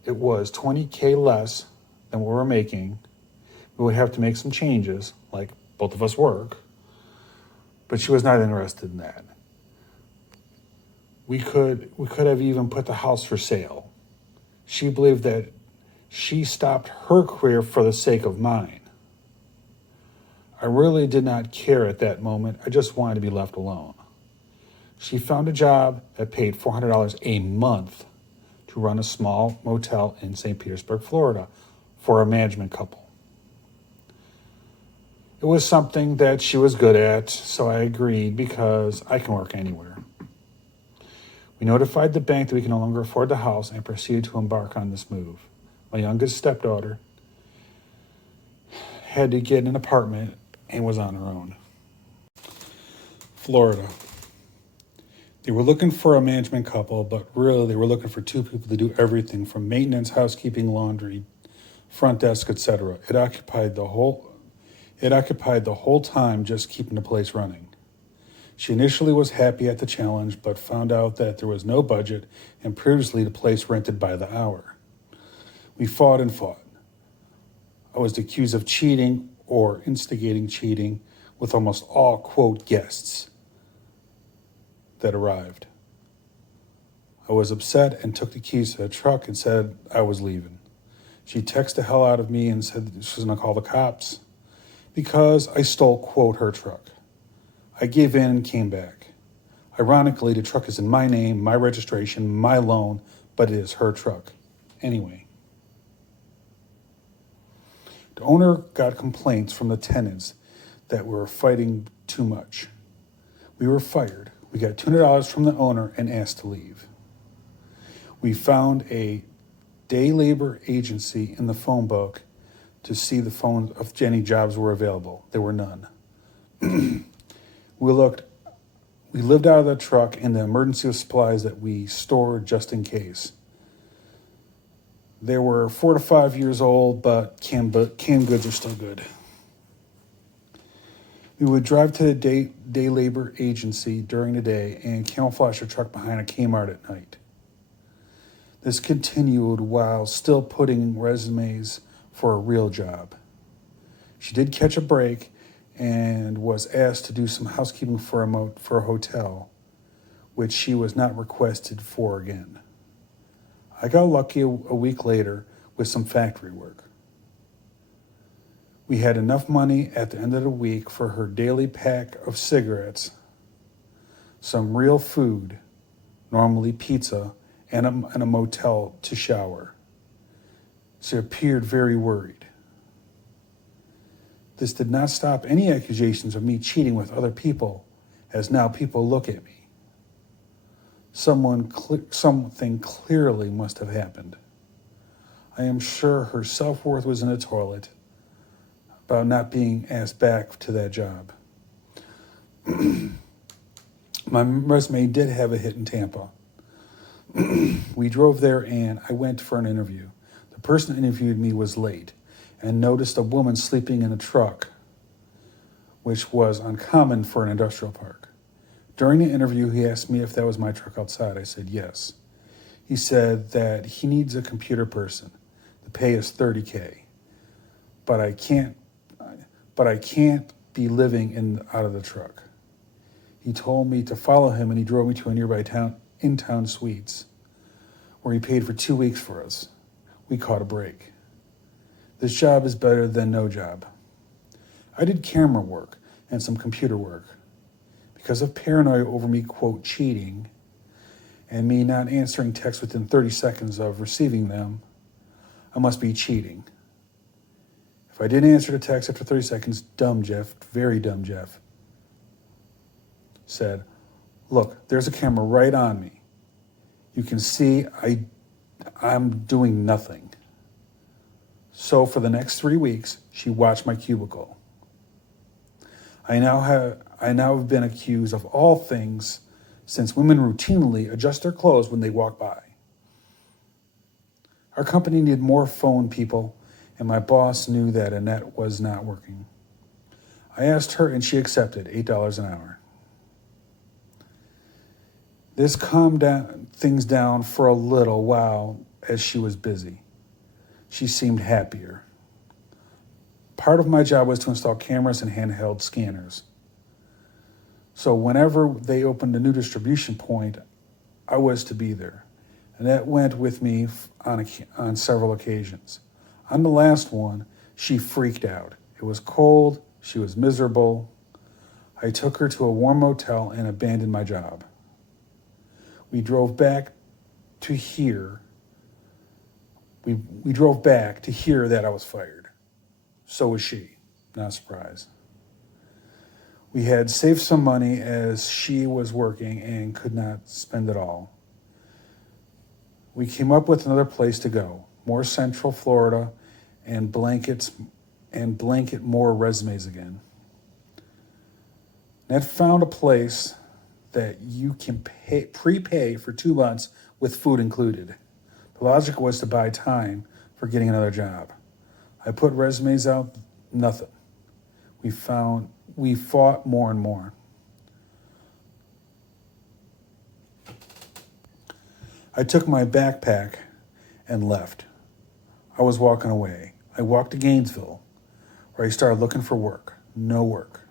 It was $20K less than what we were making. We would have to make some changes, like both of us work, but she was not interested in that. We could have even put the house for sale. She believed that she stopped her career for the sake of mine. I really did not care at that moment. I just wanted to be left alone. She found a job that paid $400 a month to run a small motel in St. Petersburg, Florida, for a management couple. It was something that she was good at, so I agreed because I can work anywhere. We notified the bank that we can no longer afford the house and proceeded to embark on this move. My youngest stepdaughter had to get an apartment and was on her own. Florida. They were looking for a management couple, but really they were looking for two people to do everything from maintenance, housekeeping, laundry, front desk, etc. It occupied the whole time just keeping the place running. She initially was happy at the challenge, but found out that there was no budget and previously the place rented by the hour. We fought and fought. I was accused of cheating or instigating cheating with almost all, quote, guests that arrived. I was upset and took the keys to the truck and said I was leaving. She texted the hell out of me and said she was going to call the cops because I stole, quote, her truck. I gave in and came back. Ironically, the truck is in my name, my registration, my loan, but it is her truck. Anyway. The owner got complaints from the tenants that we were fighting too much. We were fired. We got $200 from the owner and asked to leave. We found a day labor agency in the phone book to see the phone if any jobs were available. There were none. We lived out of the truck and the emergency supplies that we stored just in case. They were 4 to 5 years old, but canned goods are still good. We would drive to the day labor agency during the day and camouflage the truck behind a Kmart at night. This continued while still putting resumes for a real job. She did catch a break and was asked to do some housekeeping for a hotel, which she was not requested for again. I got lucky a week later with some factory work. We had enough money at the end of the week for her daily pack of cigarettes, some real food, normally pizza, and a motel to shower. She appeared very worried. This did not stop any accusations of me cheating with other people, as now people look at me. Something clearly must have happened. I am sure her self-worth was in the toilet about not being asked back to that job. My resume did have a hit in Tampa. We drove there and I went for an interview. The person that interviewed me was late and noticed a woman sleeping in a truck, which was uncommon for an industrial park. During the interview, he asked me if that was my truck outside. I said yes. He said that he needs a computer person. The pay is $30K, but I can't be living out of the truck. He told me to follow him, and he drove me to a nearby in-town suites, where he paid for 2 weeks for us. We caught a break. This job is better than no job. I did camera work and some computer work. Because of paranoia over me, quote, cheating, and me not answering texts within 30 seconds of receiving them, I must be cheating. If I didn't answer the text after 30 seconds, dumb Jeff, very dumb Jeff, said, look, there's a camera right on me. You can see I'm doing nothing. So for the next 3 weeks, she watched my cubicle. I now have been accused of all things since women routinely adjust their clothes when they walk by. Our company needed more phone people, and my boss knew that Annette was not working. I asked her, and she accepted $8 an hour. This calmed things down for a little while as she was busy. She seemed happier. Part of my job was to install cameras and handheld scanners. So whenever they opened a new distribution point, I was to be there. And that went with me on several occasions. On the last one, she freaked out. It was cold, she was miserable. I took her to a warm motel and abandoned my job. We drove back to hear that I was fired. So was she, not a surprise. We had saved some money as she was working and could not spend it all. We came up with another place to go, more Central Florida, and blanket more resumes again. Ned found a place that you can prepay for 2 months with food included. The logic was to buy time for getting another job. I put resumes out, nothing. We fought more and more. I took my backpack and left. I was walking away. I walked to Gainesville, where I started looking for work. No work.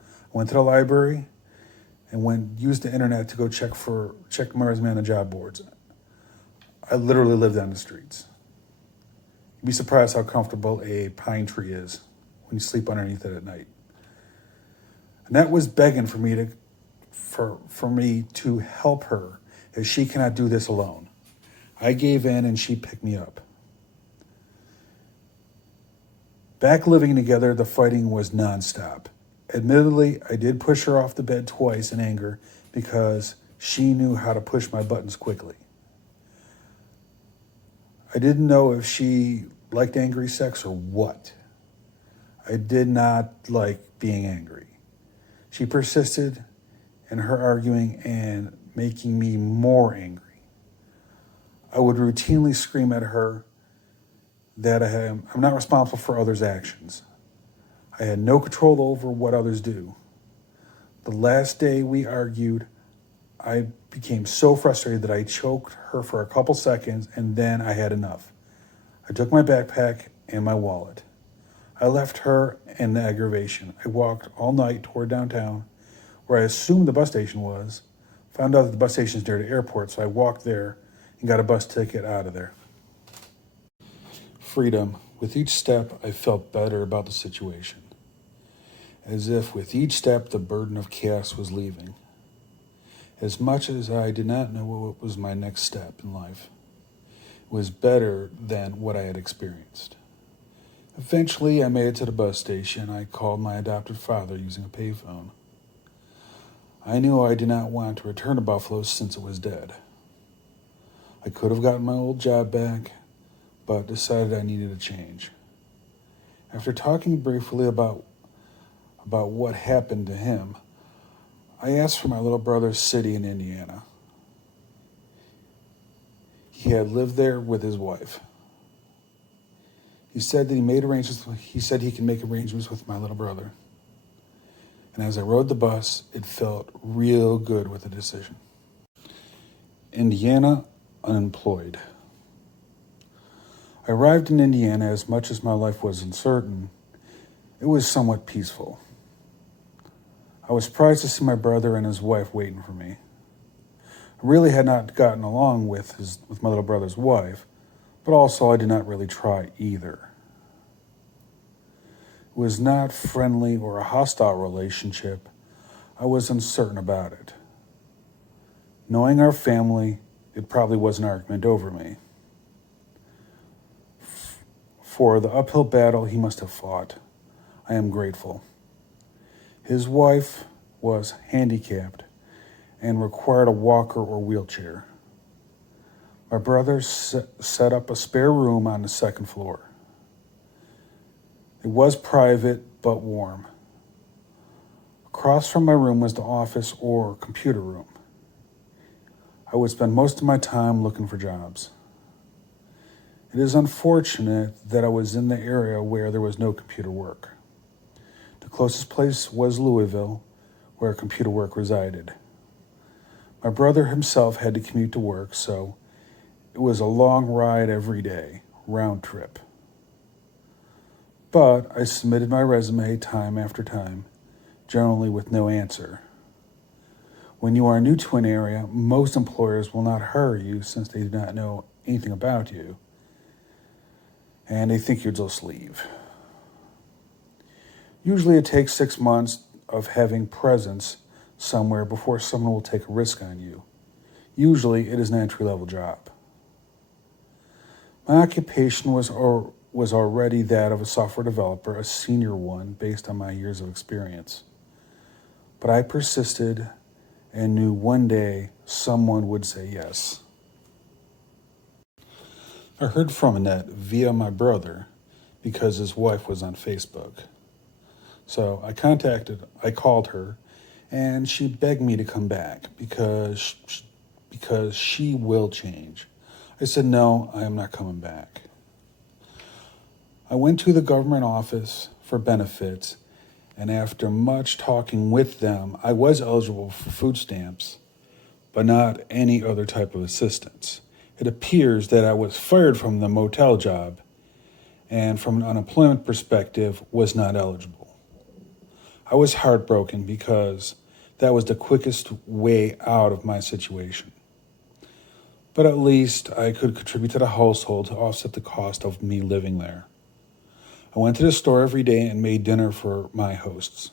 I went to the library and used the internet to go check my resume on the job boards. I literally lived on the streets. You'd be surprised how comfortable a pine tree is when you sleep underneath it at night. And that was begging for me to help her, as she cannot do this alone. I gave in and she picked me up. Back living together, the fighting was nonstop. Admittedly, I did push her off the bed twice in anger because she knew how to push my buttons quickly. I didn't know if she liked angry sex or what. I did not like being angry. She persisted in her arguing and making me more angry. I would routinely scream at her that I'm not responsible for others' actions. I had no control over what others do. The last day we argued, I became so frustrated that I choked her for a couple seconds, and then I had enough. I took my backpack and my wallet. I left her and the aggravation. I walked all night toward downtown, where I assumed the bus station was. Found out that the bus station is near the airport, so I walked there and got a bus ticket out of there. Freedom. With each step, I felt better about the situation. As if with each step, the burden of chaos was leaving. As much as I did not know what was my next step in life, it was better than what I had experienced. Eventually, I made it to the bus station. I called my adopted father using a payphone. I knew I did not want to return to Buffalo since it was dead. I could have gotten my old job back, but decided I needed a change. After talking briefly about what happened to him, I asked for my little brother's city in Indiana. He had lived there with his wife. He said that he said he can make arrangements with my little brother. And as I rode the bus, it felt real good with the decision. Indiana, unemployed. I arrived in Indiana. As much as my life was uncertain, it was somewhat peaceful. I was surprised to see my brother and his wife waiting for me. I really had not gotten along with my little brother's wife, but also I did not really try either. It was not friendly or a hostile relationship. I was uncertain about it. Knowing our family, it probably was an argument over me. For the uphill battle he must have fought, I am grateful. His wife was handicapped and required a walker or wheelchair. My brother set up a spare room on the second floor. It was private but warm. Across from my room was the office or computer room. I would spend most of my time looking for jobs. It is unfortunate that I was in the area where there was no computer work. The closest place was Louisville, where computer work resided. My brother himself had to commute to work, so it was a long ride every day, round trip. But I submitted my resume time after time, generally with no answer. When you are new to an area, most employers will not hire you since they do not know anything about you, and they think you'll just leave. Usually it takes 6 months of having presence somewhere before someone will take a risk on you. Usually it is an entry-level job. My occupation was already that of a software developer, a senior one based on my years of experience. But I persisted and knew one day someone would say yes. I heard from Annette via my brother because his wife was on Facebook. So I called her, and she begged me to come back because she will change. I said, no, I am not coming back. I went to the government office for benefits, and after much talking with them, I was eligible for food stamps, but not any other type of assistance. It appears that I was fired from the motel job, and from an unemployment perspective, was not eligible. I was heartbroken because that was the quickest way out of my situation. But at least I could contribute to the household to offset the cost of me living there. I went to the store every day and made dinner for my hosts.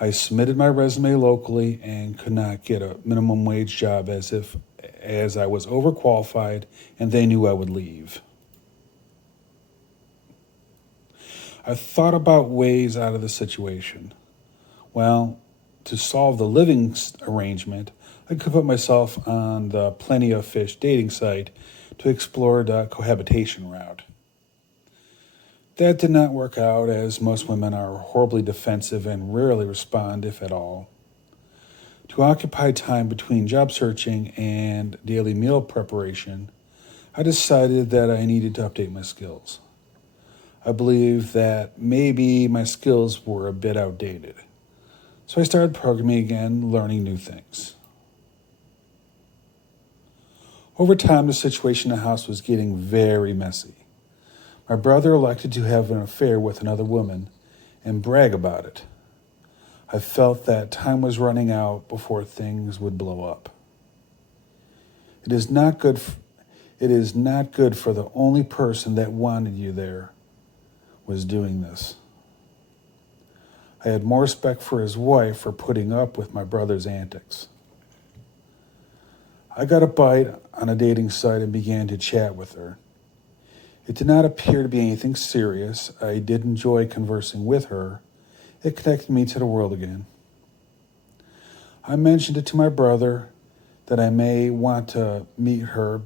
I submitted my resume locally and could not get a minimum wage job as I was overqualified and they knew I would leave. I thought about ways out of the situation. Well, to solve the living arrangement, I could put myself on the Plenty of Fish dating site to explore the cohabitation route. That did not work out, as most women are horribly defensive and rarely respond, if at all. To occupy time between job searching and daily meal preparation, I decided that I needed to update my skills. I believe that maybe my skills were a bit outdated. So I started programming again, learning new things. Over time, the situation in the house was getting very messy. My brother elected to have an affair with another woman and brag about it. I felt that time was running out before things would blow up. It is not good for the only person that wanted you there was doing this. I had more respect for his wife for putting up with my brother's antics. I got a bite on a dating site and began to chat with her. It did not appear to be anything serious. I did enjoy conversing with her. It connected me to the world again. I mentioned it to my brother that I may want to meet her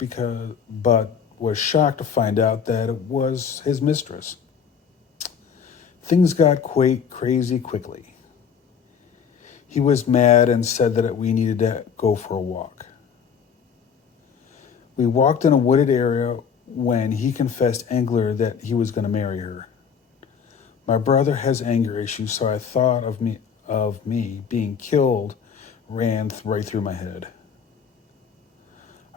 but was shocked to find out that it was his mistress. Things got quite crazy quickly. He was mad and said that we needed to go for a walk. We walked in a wooded area when he confessed angrily that he was going to marry her. My brother has anger issues, so I thought of me being killed ran right through my head.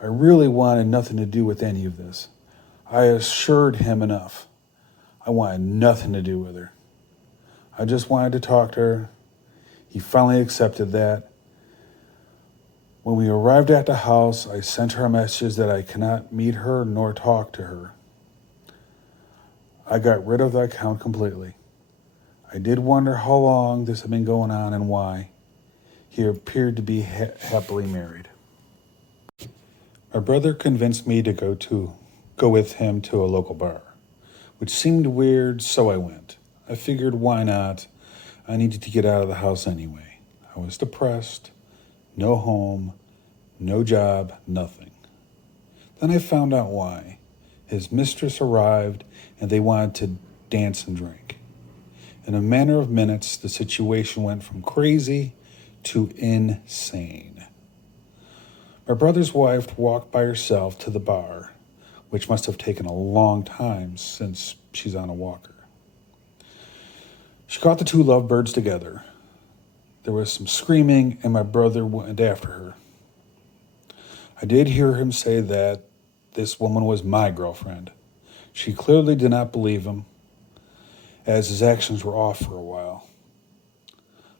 I really wanted nothing to do with any of this. I assured him enough. I wanted nothing to do with her. I just wanted to talk to her. He finally accepted that. When we arrived at the house, I sent her a message that I cannot meet her nor talk to her. I got rid of the account completely. I did wonder how long this had been going on and why. He appeared to be happily married. My brother convinced me to go with him to a local bar, which seemed weird, so I went. I figured, why not? I needed to get out of the house anyway. I was depressed, no home, no job, nothing. Then I found out why. His mistress arrived and they wanted to dance and drink. In a matter of minutes, the situation went from crazy to insane. My brother's wife walked by herself to the bar, which must have taken a long time since she's on a walker. She caught the two lovebirds together. There was some screaming, and my brother went after her. I did hear him say that this woman was my girlfriend. She clearly did not believe him, as his actions were off for a while.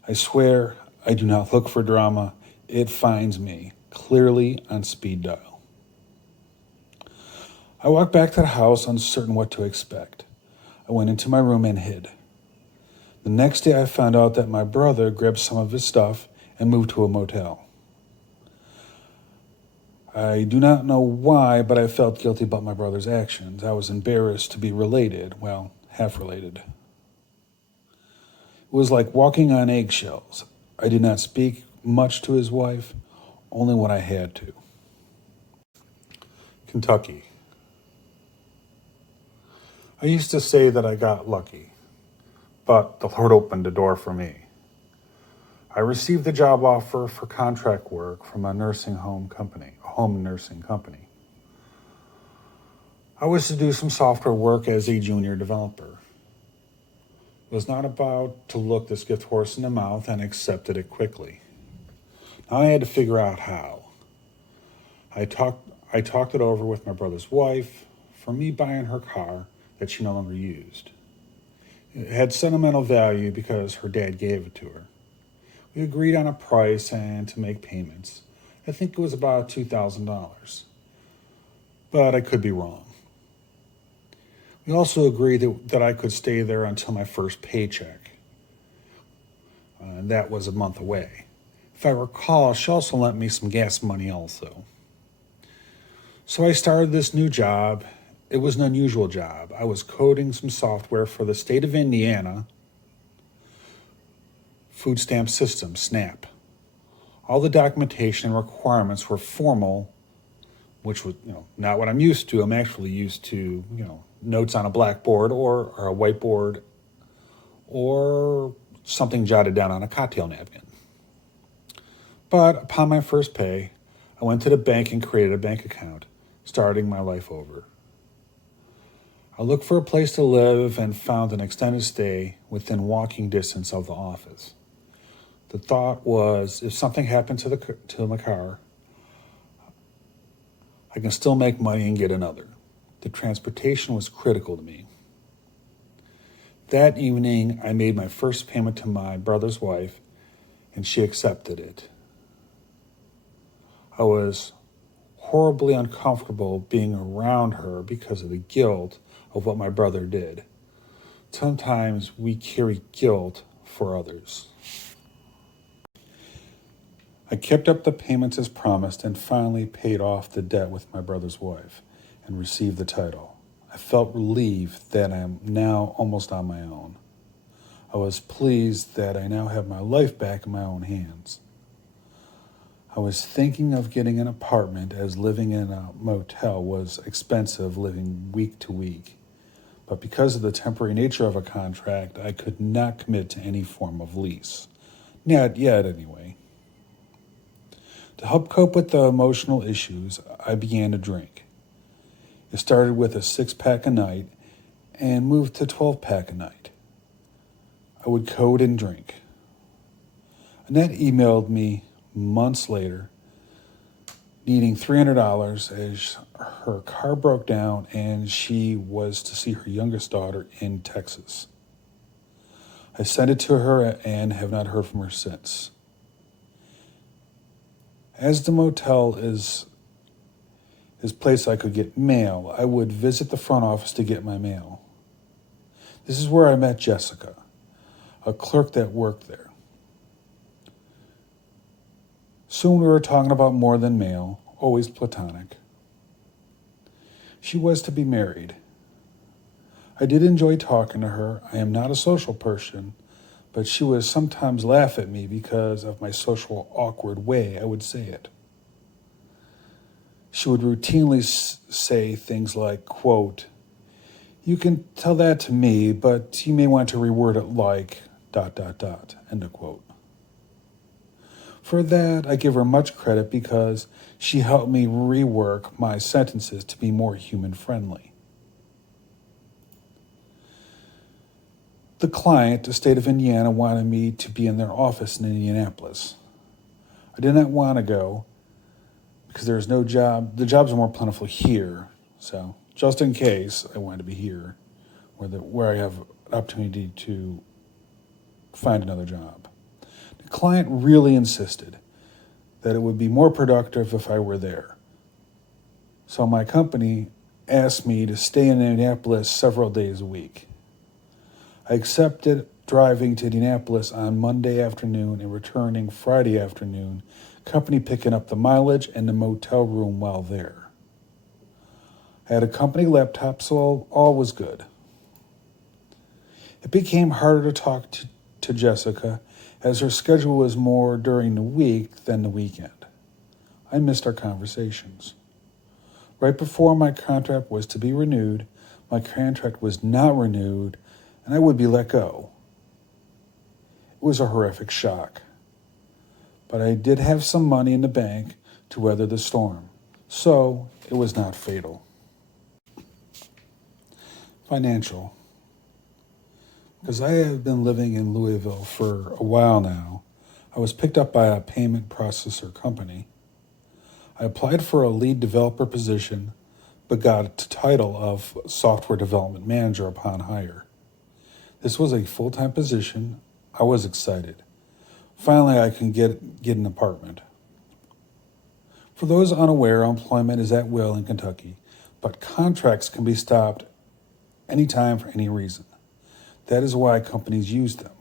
I swear I do not look for drama. It finds me, clearly on speed dial. I walked back to the house, uncertain what to expect. I went into my room and hid. The next day I found out that my brother grabbed some of his stuff and moved to a motel. I do not know why, but I felt guilty about my brother's actions. I was embarrassed to be related, well, half related. It was like walking on eggshells. I did not speak much to his wife, only when I had to. Kentucky. I used to say that I got lucky, but the Lord opened a door for me. I received a job offer for contract work from a home nursing company. I was to do some software work as a junior developer. It was not about to look this gift horse in the mouth and accepted it quickly. Now I had to figure out how. I talked it over with my brother's wife for me buying her car that she no longer used. It had sentimental value because her dad gave it to her. We agreed on a price and to make payments. I think it was about $2,000, but I could be wrong. We also agreed that I could stay there until my first paycheck, and that was a month away. If I recall, she also lent me some gas money also. So I started this new job. It was an unusual job. I was coding some software for the state of Indiana food stamp system, SNAP. All the documentation and requirements were formal, which was, not what I'm used to. I'm actually used to, notes on a blackboard or a whiteboard or something jotted down on a cocktail napkin. But upon my first pay, I went to the bank and created a bank account, starting my life over. I looked for a place to live and found an extended stay within walking distance of the office. The thought was, if something happened to my car, I can still make money and get another. The transportation was critical to me. That evening, I made my first payment to my brother's wife, and she accepted it. I was horribly uncomfortable being around her because of the guilt of what my brother did. Sometimes we carry guilt for others. I kept up the payments as promised and finally paid off the debt with my brother's wife and received the title. I felt relieved that I am now almost on my own. I was pleased that I now have my life back in my own hands. I was thinking of getting an apartment as living in a motel was expensive living week to week. But because of the temporary nature of a contract, I could not commit to any form of lease. Not yet, anyway. To help cope with the emotional issues, I began to drink. It started with a 6-pack a night and moved to 12-pack a night. I would code and drink. Annette emailed me months later needing $300 as her car broke down and she was to see her youngest daughter in Texas. I sent it to her and have not heard from her since. As the motel is place I could get mail, I would visit the front office to get my mail. This is where I met Jessica, a clerk that worked there. Soon we were talking about more than mail, always platonic. She was to be married. I did enjoy talking to her. I am not a social person, but she would sometimes laugh at me because of my social awkward way I would say it. She would routinely say things like, quote, "You can tell that to me, but you may want to reword it like, ... end of quote. For that, I give her much credit because she helped me rework my sentences to be more human-friendly. The client, the state of Indiana, wanted me to be in their office in Indianapolis. I did not want to go because there's no job. The jobs are more plentiful here, so just in case, I wanted to be here where I have an opportunity to find another job. The client really insisted that it would be more productive if I were there. So my company asked me to stay in Indianapolis several days a week. I accepted driving to Indianapolis on Monday afternoon and returning Friday afternoon, company picking up the mileage and the motel room while there. I had a company laptop, so all was good. It became harder to talk to Jessica as her schedule was more during the week than the weekend. I missed our conversations. Right before my contract was to be renewed, my contract was not renewed, and I would be let go. It was a horrific shock. But I did have some money in the bank to weather the storm, so it was not fatal. Financial. Because I have been living in Louisville for a while now, I was picked up by a payment processor company. I applied for a lead developer position, but got a title of software development manager upon hire. This was a full-time position. I was excited. Finally, I can get an apartment. For those unaware, employment is at will in Kentucky, but contracts can be stopped anytime for any reason. That is why companies use them.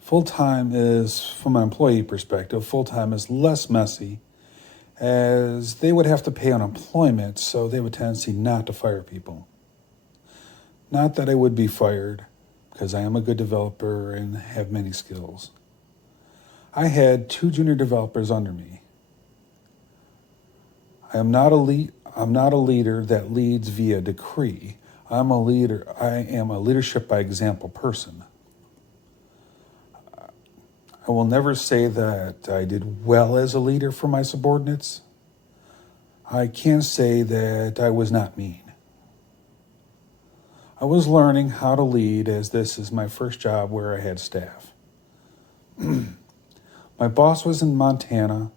Full-time is, from an employee perspective, full-time is less messy as they would have to pay unemployment, so they have a tendency not to fire people. Not that I would be fired, because I am a good developer and have many skills. I had 2 junior developers under me. I'm not a leader that leads via decree. I am a leadership by example person. I will never say that I did well as a leader for my subordinates. I can say that I was not mean. I was learning how to lead as this is my first job where I had staff. My boss was in Montana,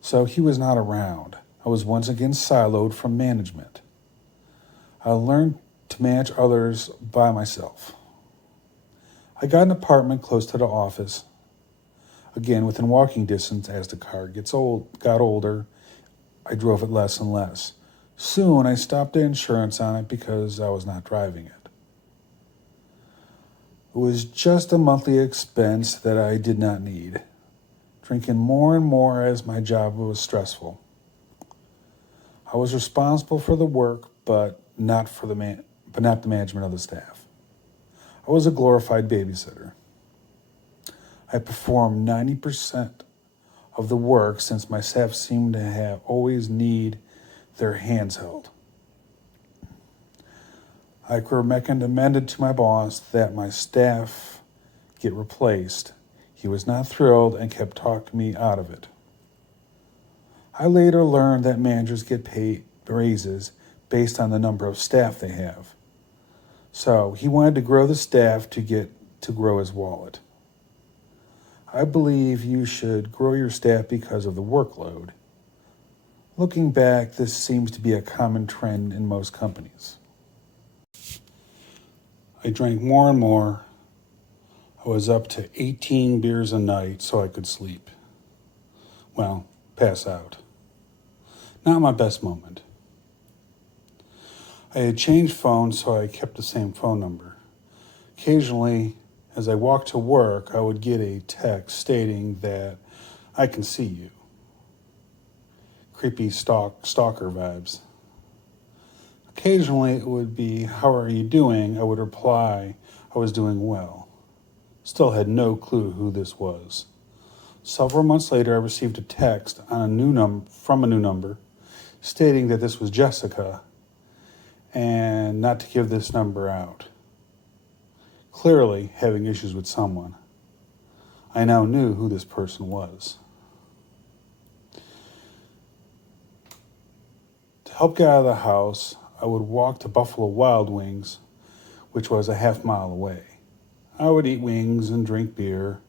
so he was not around. I was once again siloed from management. I learned to manage others by myself. I got an apartment close to the office, again within walking distance. As the car got older, I drove it less and less. Soon I stopped the insurance on it because I was not driving it. It was just a monthly expense that I did not need, drinking more and more as my job was stressful. I was responsible for the work, but not the management of the staff. I was a glorified babysitter. I performed 90% of the work since my staff seemed to always need their hands held. I recommended to my boss that my staff get replaced. He was not thrilled and kept talking me out of it. I later learned that managers get paid raises based on the number of staff they have. So he wanted to grow the staff to grow his wallet. I believe you should grow your staff because of the workload. Looking back, this seems to be a common trend in most companies. I drank more and more. I was up to 18 beers a night so I could sleep. Well, pass out. Not my best moment. I had changed phones, so I kept the same phone number. Occasionally, as I walked to work, I would get a text stating that I can see you. Creepy stalker vibes. Occasionally, it would be, "How are you doing?" I would reply, "I was doing well." Still had no clue who this was. Several months later, I received a text from a new number stating that this was Jessica and not to give this number out. Clearly having issues with someone. I now knew who this person was. To help get out of the house, I would walk to Buffalo Wild Wings, which was a half-mile away. I would eat wings and drink beer.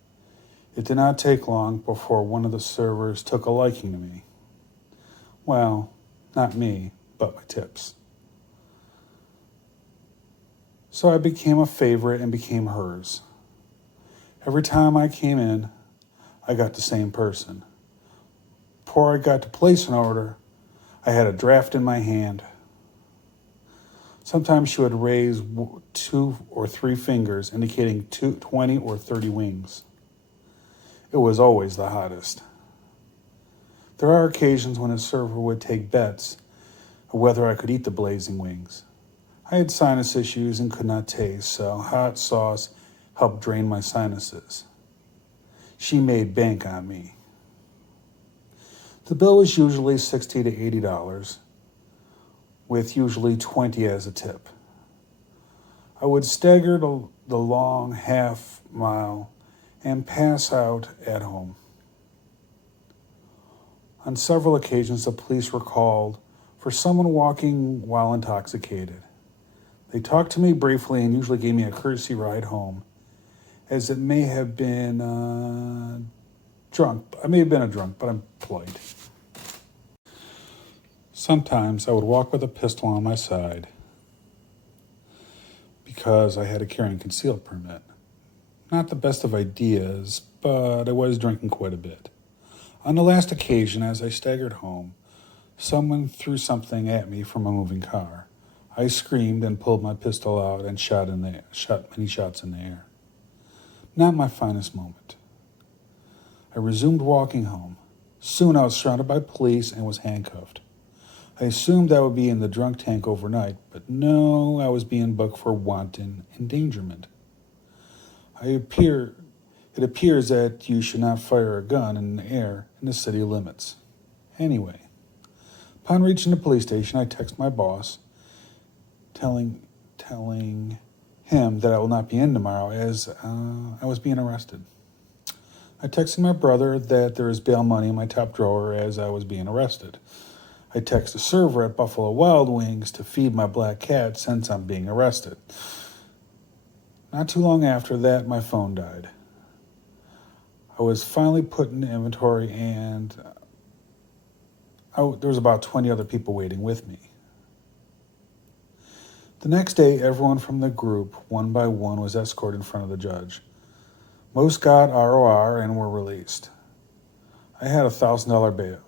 It did not take long before one of the servers took a liking to me. Well, not me, but my tips. So I became a favorite and became hers. Every time I came in, I got the same person. Before I got to place an order, I had a draft in my hand. Sometimes she would raise 2 or 3 fingers, indicating 20 or 30 wings. It was always the hottest. There are occasions when a server would take bets of whether I could eat the blazing wings. I had sinus issues and could not taste, so hot sauce helped drain my sinuses. She made bank on me. The bill was usually $60 to $80, with usually 20 as a tip. I would stagger the long half mile and pass out at home. On several occasions, the police were called for someone walking while intoxicated. They talked to me briefly and usually gave me a courtesy ride home, as it may have been drunk. I may have been a drunk, but I'm polite. Sometimes I would walk with a pistol on my side because I had a carry and conceal permit. Not the best of ideas, but I was drinking quite a bit. On the last occasion, as I staggered home, someone threw something at me from a moving car. I screamed and pulled my pistol out and shot many shots in the air. Not my finest moment. I resumed walking home. Soon I was surrounded by police and was handcuffed. I assumed I would be in the drunk tank overnight, but no, I was being booked for wanton endangerment. It appears that you should not fire a gun in the air in the city limits. Anyway, upon reaching the police station, I text my boss, telling him that I will not be in tomorrow as I was being arrested. I texted my brother that there is bail money in my top drawer as I was being arrested. I text the server at Buffalo Wild Wings to feed my black cat since I'm being arrested. Not too long after that, my phone died. I was finally put in inventory and there was about 20 other people waiting with me. The next day, everyone from the group, one by one, was escorted in front of the judge. Most got ROR and were released. I had $1,000 bail.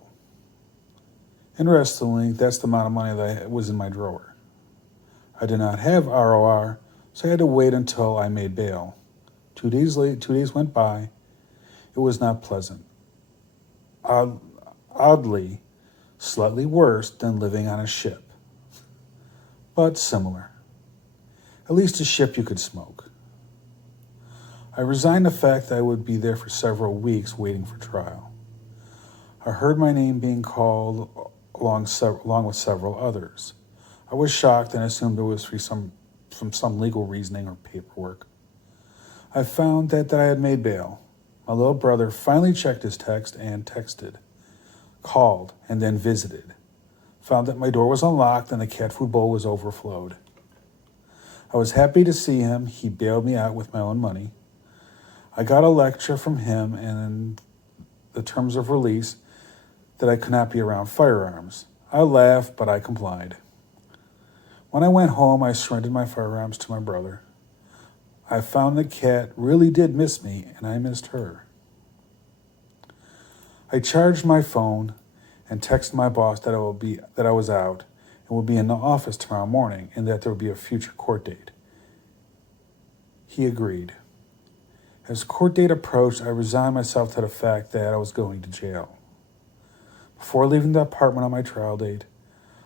Interestingly, that's the amount of money that was in my drawer. I did not have ROR, so I had to wait until I made bail. 2 days went by. It was not pleasant. Oddly, slightly worse than living on a ship, but similar. At least a ship you could smoke. I resigned the fact that I would be there for several weeks waiting for trial. I heard my name being called along with several others. I was shocked and assumed it was from some legal reasoning or paperwork. I found that I had made bail. My little brother finally checked his text and texted, called, and then visited. Found that my door was unlocked and the cat food bowl was overflowed. I was happy to see him. He bailed me out with my own money. I got a lecture from him and the terms of release that I could not be around firearms. I laughed, but I complied. When I went home, I surrendered my firearms to my brother. I found the cat really did miss me, and I missed her. I charged my phone and texted my boss that I was out and would be in the office tomorrow morning and that there would be a future court date. He agreed. As court date approached, I resigned myself to the fact that I was going to jail. Before leaving the apartment on my trial date,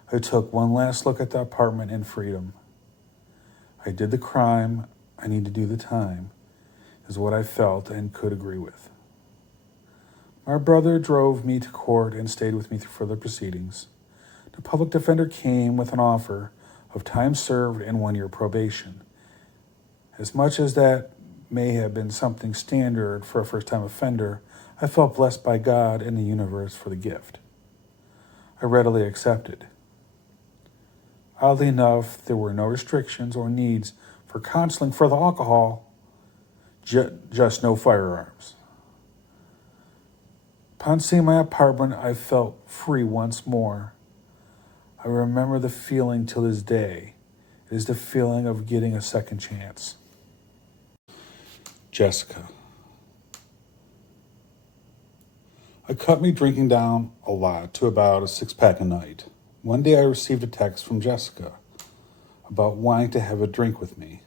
I took one last look at the apartment in freedom. I did the crime, I need to do the time, is what I felt and could agree with. My brother drove me to court and stayed with me through further proceedings. The public defender came with an offer of time served and 1 year probation. As much as that may have been something standard for a first-time offender, I felt blessed by God and the universe for the gift. I readily accepted. Oddly enough, there were no restrictions or needs for counseling for the alcohol, just no firearms. Upon seeing my apartment, I felt free once more. I remember the feeling till this day. It is the feeling of getting a second chance. Jessica. I cut me drinking down a lot to about a 6-pack a night. One day I received a text from Jessica about wanting to have a drink with me.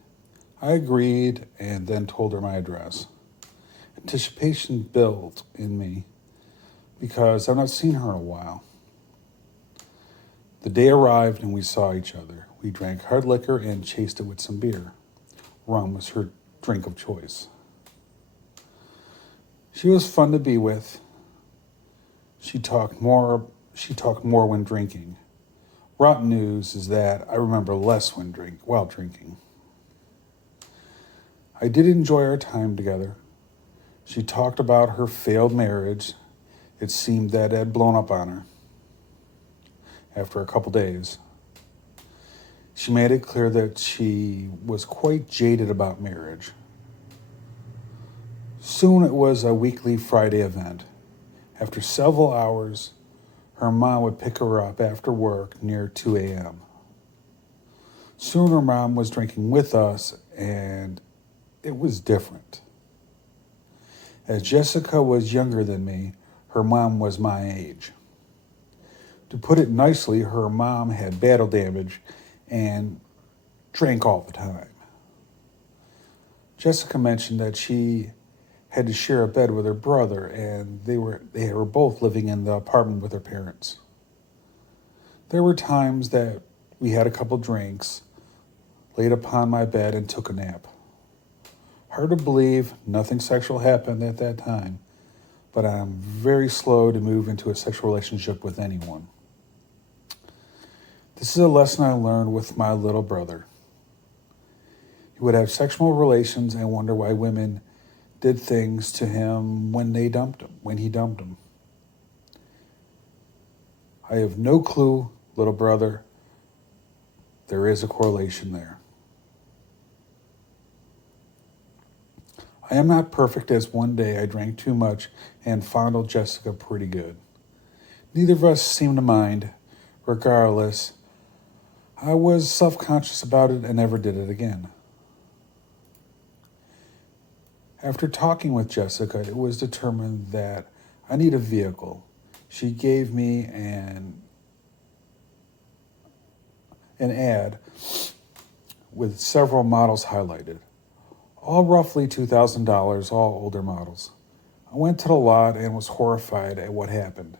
I agreed and then told her my address. Anticipation built in me because I've not seen her in a while. The day arrived and we saw each other. We drank hard liquor and chased it with some beer. Rum was her drink of choice. She was fun to be with. She talked more when drinking. Rotten news is that I remember less while drinking. I did enjoy our time together. She talked about her failed marriage. It seemed that it had blown up on her. after a couple days. She made it clear that she was quite jaded about marriage. Soon it was a weekly Friday event. After several hours, her mom would pick her up after work near 2 a.m. Soon her mom was drinking with us, and it was different. As Jessica was younger than me, her mom was my age. To put it nicely, her mom had battle damage and drank all the time. Jessica mentioned that she had to share a bed with her brother, and they were both living in the apartment with their parents. There were times that we had a couple drinks, laid upon my bed, and took a nap. Hard to believe nothing sexual happened at that time, but I'm very slow to move into a sexual relationship with anyone. This is a lesson I learned with my little brother. He would have sexual relations and wonder why women did things to him when he dumped him. I have no clue, little brother. There is a correlation there. I am not perfect, as one day I drank too much and fondled Jessica pretty good. Neither of us seemed to mind. Regardless, I was self-conscious about it and never did it again. After talking with Jessica, it was determined that I need a vehicle. She gave me an ad with several models highlighted, all roughly $2,000, all older models. I went to the lot and was horrified at what happened.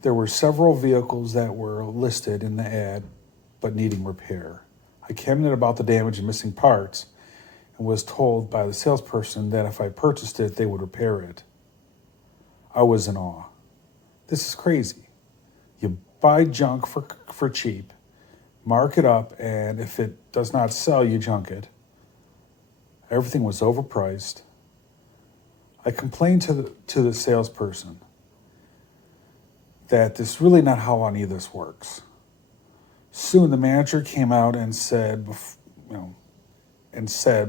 There were several vehicles that were listed in the ad but needing repair. I commented about the damage and missing parts and was told by the salesperson that if I purchased it, they would repair it. I was in awe. This is crazy. You buy junk for cheap, mark it up, and if it does not sell, you junk it. Everything was overpriced. I complained to the salesperson that this is really not how any of this works. Soon the manager came out and said,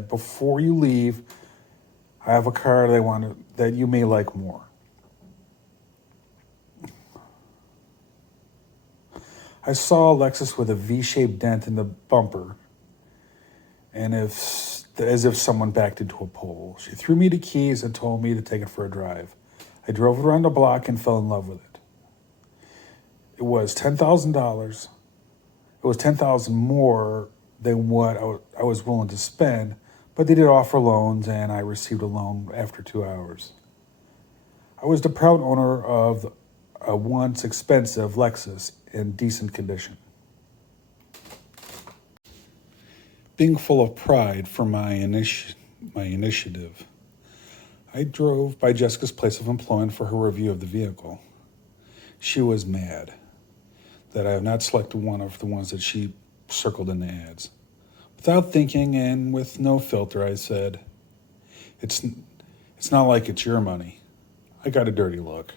before you leave, I have a car that you may like more. I saw a Lexus with a V-shaped dent in the bumper, and as if someone backed into a pole. She threw me the keys and told me to take it for a drive. I drove it around the block and fell in love with it. It was $10,000. It was $10,000 more than what I was willing to spend, but they did offer loans, and I received a loan after 2 hours. I was the proud owner of a once expensive Lexus in decent condition. Being full of pride for my initiative, I drove by Jessica's place of employment for her review of the vehicle. She was mad that I have not selected one of the ones that she circled in the ads. Without thinking and with no filter, I said, It's not like it's your money. I got a dirty look.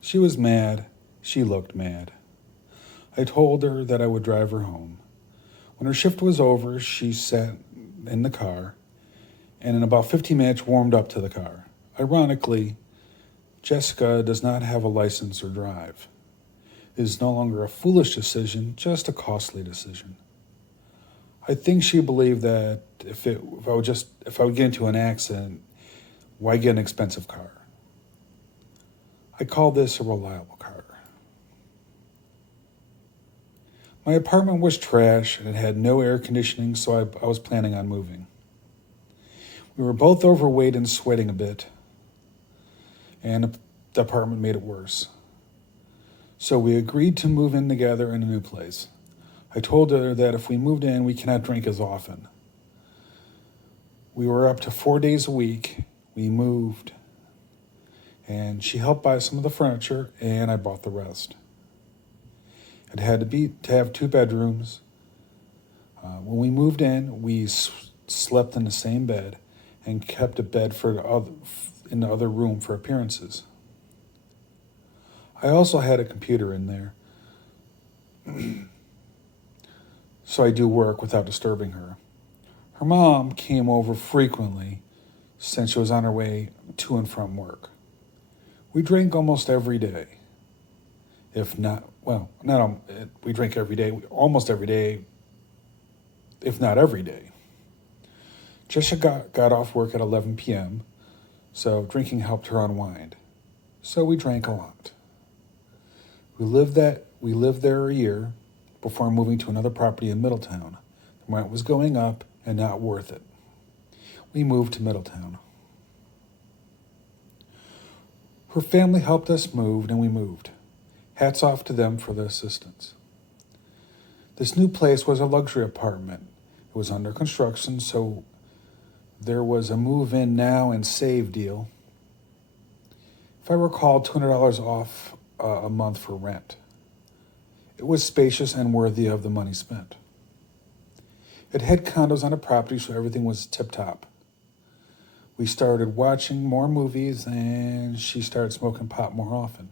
She was mad. She looked mad. I told her that I would drive her home. When her shift was over, she sat in the car and in about 15 minutes warmed up to the car. Ironically, Jessica does not have a license or drive. It is no longer a foolish decision, just a costly decision. I think she believed that if I would get into an accident, why get an expensive car? I call this a reliable car. My apartment was trash and it had no air conditioning, so I was planning on moving. We were both overweight and sweating a bit, and the apartment made it worse. So we agreed to move in together in a new place. I told her that if we moved in, we cannot drink as often. We were up to 4 days a week. We moved, and she helped buy some of the furniture, and I bought the rest. It had to have 2 bedrooms. When we moved in, we slept in the same bed and kept a bed in the other room for appearances. I also had a computer in there, so I do work without disturbing her. Her mom came over frequently since she was on her way to and from work. We drank almost every day. If not, well, not we drink every day, almost every day, if not every day. Jessica got off work at 11 p.m., so drinking helped her unwind. So we drank a lot. We lived there a year before moving to another property in Middletown. The rent was going up and not worth it. We moved to Middletown. Her family helped us move, and we moved. Hats off to them for the assistance. This new place was a luxury apartment. It was under construction, so there was a move-in now and save deal. If I recall, $200 off a month for rent. It was spacious and worthy of the money spent. It had condos on the property, so everything was tip-top. We started watching more movies, and she started smoking pot more often.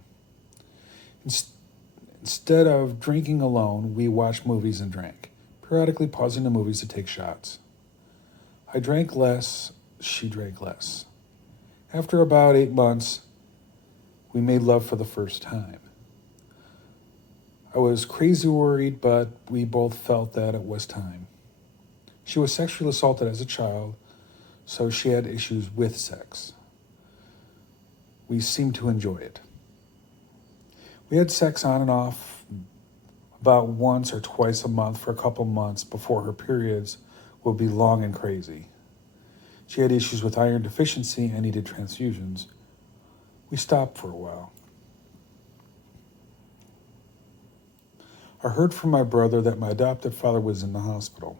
Instead of drinking alone, we watched movies and drank, periodically pausing the movies to take shots. I drank less, she drank less. After about 8 months, we made love for the first time. I was crazy worried, but we both felt that it was time. She was sexually assaulted as a child, so she had issues with sex. We seemed to enjoy it. We had sex on and off about once or twice a month for a couple months before her periods would be long and crazy. She had issues with iron deficiency and needed transfusions. We stopped for a while. I heard from my brother that my adopted father was in the hospital.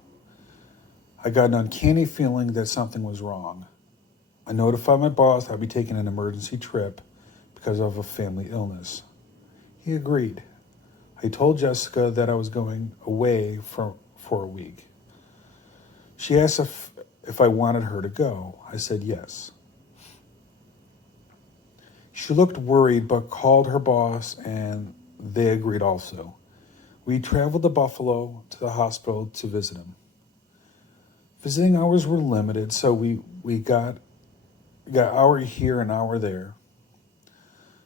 I got an uncanny feeling that something was wrong. I notified my boss I'd be taking an emergency trip because of a family illness. He agreed. I told Jessica that I was going away for a week. She asked if I wanted her to go. I said yes. She looked worried but called her boss and they agreed also. We traveled to Buffalo to the hospital to visit him. Visiting hours were limited, so we got hour here and hour there.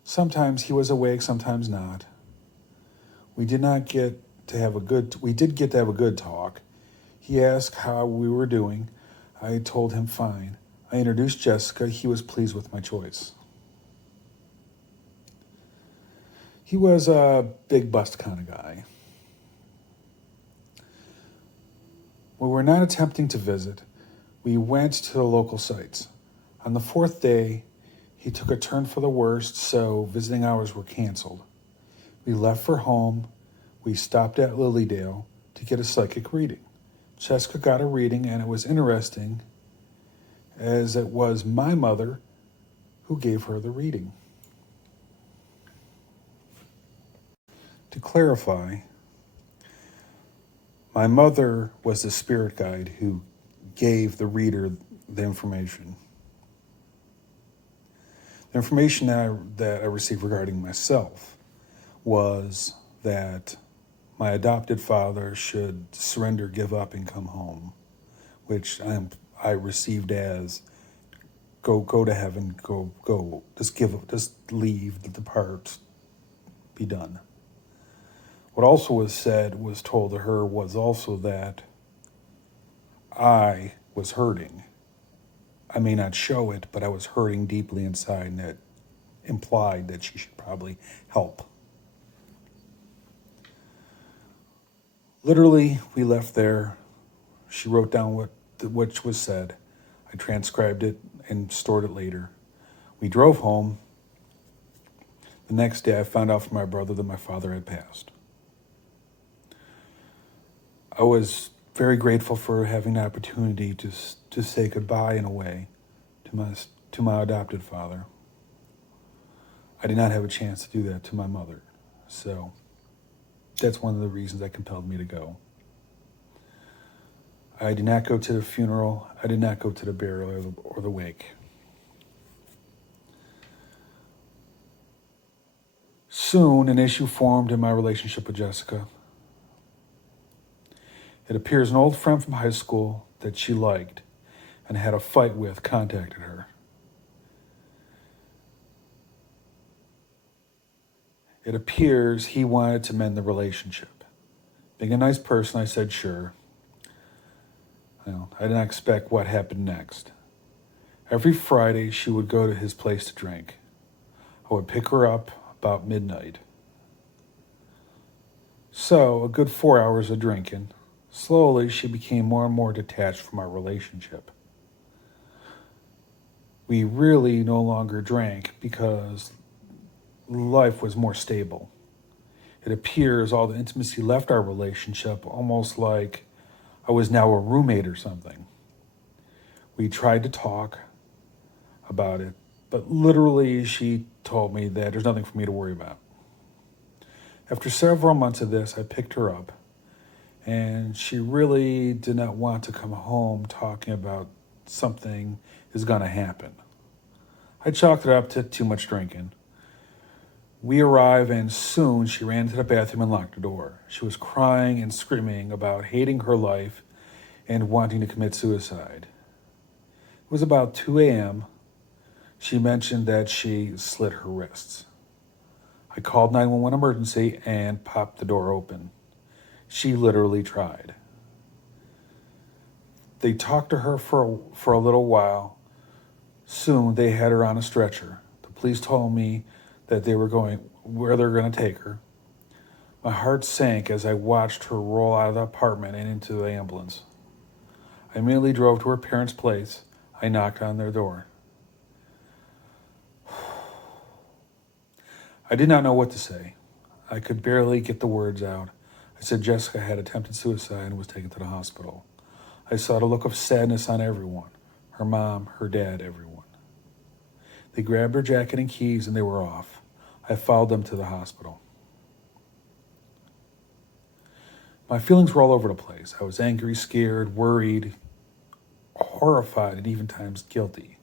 Sometimes he was awake, sometimes not. We did get to have a good talk. He asked how we were doing. I told him fine. I introduced Jessica. He was pleased with my choice. He was a big bust kind of guy. We were not attempting to visit. We went to the local sites. On the 4th day, he took a turn for the worst, so visiting hours were canceled. We left for home. We stopped at Lilydale to get a psychic reading. Jessica got a reading, and it was interesting, as it was my mother who gave her the reading. To clarify, my mother was the spirit guide who gave the reader the information. The information that I received regarding myself was that my adopted father should surrender, give up, and come home, which I received as go to heaven, go, just leave, depart, be done. What also was told to her was also that I was hurting. I may not show it, but I was hurting deeply inside, and that implied that she should probably help. Literally, we left there. She wrote down what was said. I transcribed it and stored it later. We drove home. The next day, I found out from my brother that my father had passed. I was very grateful for having the opportunity to say goodbye in a way to my adopted father. I did not have a chance to do that to my mother, so that's one of the reasons that compelled me to go. I did not go to the funeral. I did not go to the burial or the wake. Soon, an issue formed in my relationship with Jessica. It appears an old friend from high school that she liked and had a fight with contacted her. It appears he wanted to mend the relationship. Being a nice person, I said sure. I did not expect what happened next. Every Friday, she would go to his place to drink. I would pick her up about midnight. So, a good 4 hours of drinking. Slowly, she became more and more detached from our relationship. We really no longer drank because life was more stable. It appears all the intimacy left our relationship, almost like I was now a roommate or something. We tried to talk about it, but literally she told me that there's nothing for me to worry about. After several months of this, I picked her up, and she really did not want to come home talking about something is going to happen. I chalked it up to too much drinking. We arrived, and soon she ran to the bathroom and locked the door. She was crying and screaming about hating her life and wanting to commit suicide. It was about 2 a.m. She mentioned that she slit her wrists. I called 911 emergency and popped the door open. She literally tried. They talked to her for a little while. Soon they had her on a stretcher. The police told me that they were going where they're going to take her. My heart sank as I watched her roll out of the apartment and into the ambulance. I immediately drove to her parents' place. I knocked on their door. I did not know what to say. I could barely get the words out. I said Jessica had attempted suicide and was taken to the hospital. I saw the look of sadness on everyone. Her mom, her dad, everyone. They grabbed her jacket and keys and they were off. I followed them to the hospital. My feelings were all over the place. I was angry, scared, worried, horrified, and even times guilty.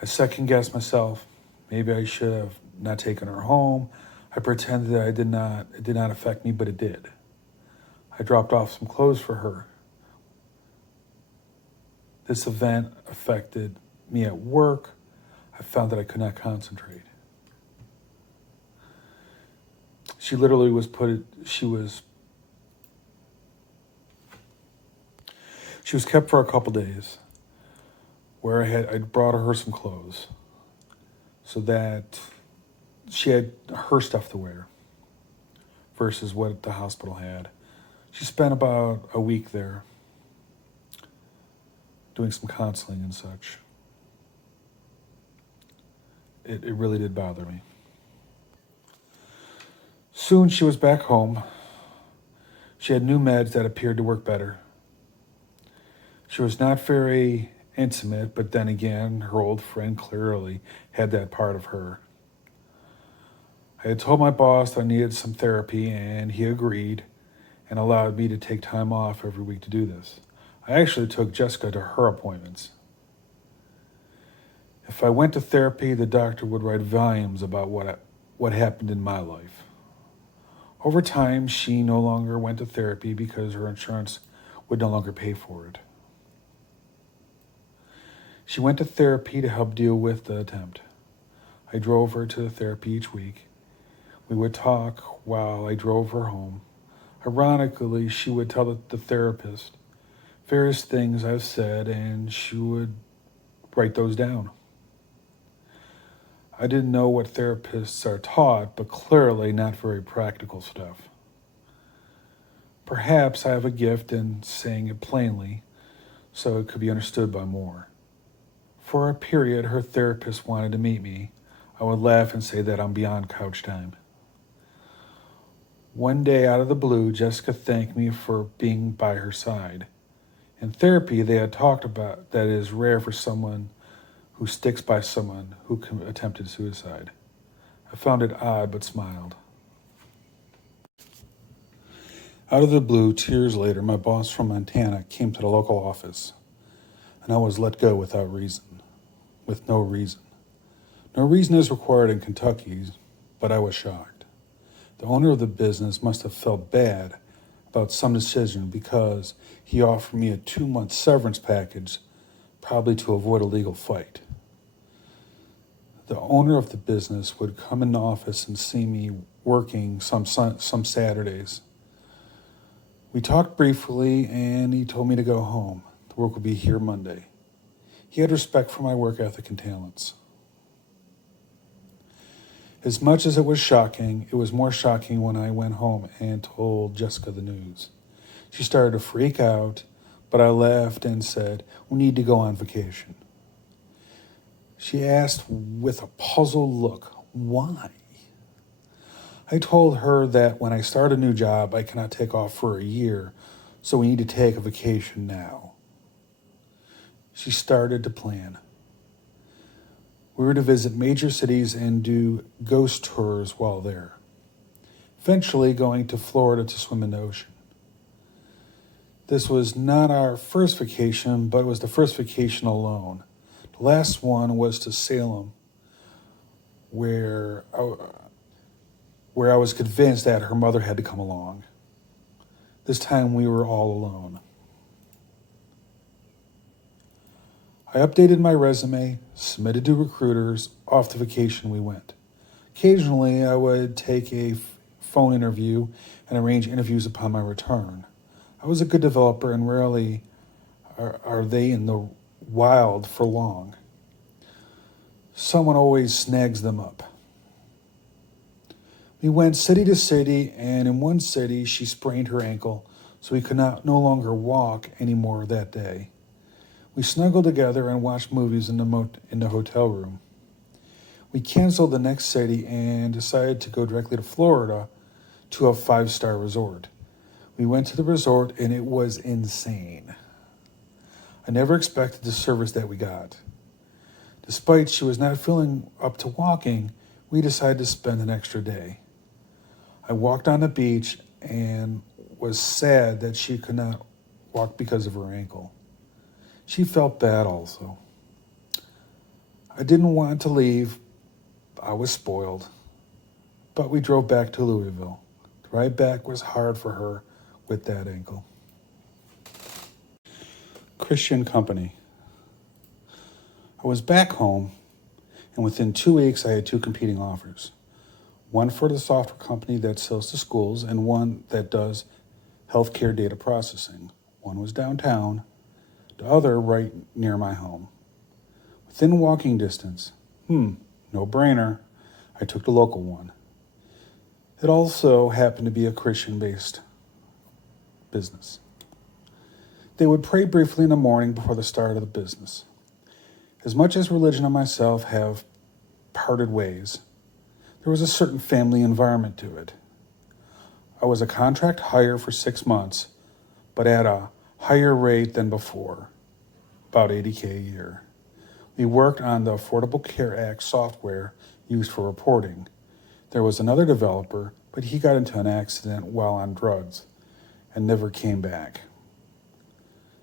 I second-guessed myself. Maybe I should have not taken her home. I pretended that it did not affect me, but it did. I dropped off some clothes for her. This event affected me at work. I found that I could not concentrate. She literally she was kept for a couple days where I brought her some clothes so that she had her stuff to wear versus what the hospital had. She spent about a week there doing some counseling and such. It really did bother me. Soon she was back home. She had new meds that appeared to work better. She was not very intimate, but then again, her old friend clearly had that part of her. I had told my boss that I needed some therapy, and he agreed and allowed me to take time off every week to do this. I actually took Jessica to her appointments. If I went to therapy, the doctor would write volumes about what happened in my life. Over time, she no longer went to therapy because her insurance would no longer pay for it. She went to therapy to help deal with the attempt. I drove her to therapy each week. We would talk while I drove her home. Ironically, she would tell the therapist various things I've said, and she would write those down. I didn't know what therapists are taught, but clearly not very practical stuff. Perhaps I have a gift in saying it plainly, so it could be understood by more. For a period, her therapist wanted to meet me. I would laugh and say that I'm beyond couch time. One day, out of the blue, Jessica thanked me for being by her side. In therapy, they had talked about that it is rare for someone who sticks by someone who attempted suicide. I found it odd, but smiled. Out of the blue, 2 years later, my boss from Montana came to the local office, and I was let go without reason. With no reason. No reason is required in Kentucky, but I was shocked. The owner of the business must have felt bad about some decision because he offered me a 2-month severance package, probably to avoid a legal fight. The owner of the business would come in the office and see me working some Saturdays. We talked briefly, and he told me to go home. The work would be here Monday. He had respect for my work ethic and talents. As much as it was shocking, it was more shocking when I went home and told Jessica the news. She started to freak out, but I laughed and said, "We need to go on vacation." She asked with a puzzled look, "Why?" I told her that when I start a new job, I cannot take off for a year, so we need to take a vacation now. She started to plan. We were to visit major cities and do ghost tours while there, eventually going to Florida to swim in the ocean. This was not our first vacation, but it was the first vacation alone. The last one was to Salem, where I was convinced that her mother had to come along. This time we were all alone. I updated my resume, submitted to recruiters. Off to vacation we went. Occasionally, I would take a phone interview and arrange interviews upon my return. I was a good developer, and rarely are they in the wild for long. Someone always snags them up. We went city to city, and in one city, she sprained her ankle, so we could no longer walk anymore that day. We snuggled together and watched movies in the hotel room. We canceled the next city and decided to go directly to Florida to a 5-star resort. We went to the resort and it was insane. I never expected the service that we got. Despite she was not feeling up to walking, we decided to spend an extra day. I walked on the beach and was sad that she could not walk because of her ankle. She felt bad also. I didn't want to leave. I was spoiled. But we drove back to Louisville. The ride back was hard for her with that ankle. Christian company. I was back home, and within 2 weeks I had 2 competing offers. One for the software company that sells to schools, and one that does healthcare data processing. One was downtown, the other right near my home. Within walking distance. No brainer. I took the local one. It also happened to be a Christian-based business. They would pray briefly in the morning before the start of the business. As much as religion and myself have parted ways, there was a certain family environment to it. I was a contract hire for 6 months, but at a higher rate than before, about $80K a year. We worked on the Affordable Care Act software used for reporting. There was another developer, but he got into an accident while on drugs and never came back.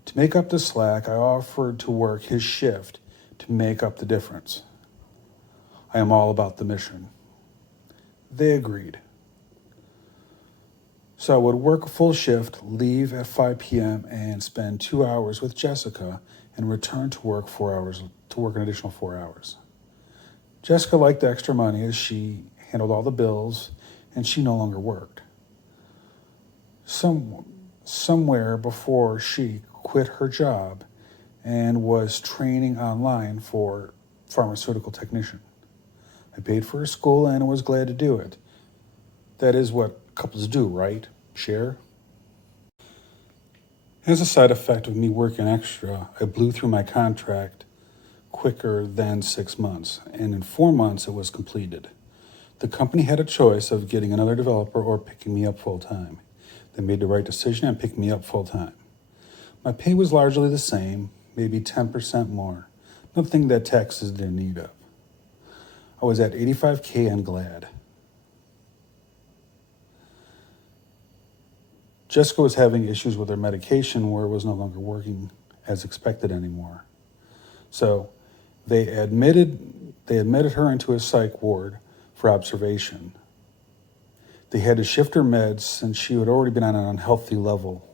To make up the slack, I offered to work his shift to make up the difference. I am all about the mission. They agreed. So I would work a full shift, leave at 5 p.m., and spend 2 hours with Jessica and return to work 4 hours, to work an additional 4 hours. Jessica liked the extra money as she handled all the bills and she no longer worked. Somewhere before she quit her job and was training online for pharmaceutical technician. I paid for her school and was glad to do it. That is what couples do, right? Share? As a side effect of me working extra, I blew through my contract quicker than 6 months, and in 4 months it was completed. The company had a choice of getting another developer or picking me up full-time. They made the right decision and picked me up full-time. My pay was largely the same, maybe 10% more, nothing that Texas didn't need of. I was at $85K and glad. Jessica was having issues with her medication where it was no longer working as expected anymore. So they admitted her into a psych ward for observation. They had to shift her meds since she had already been on an unhealthy level.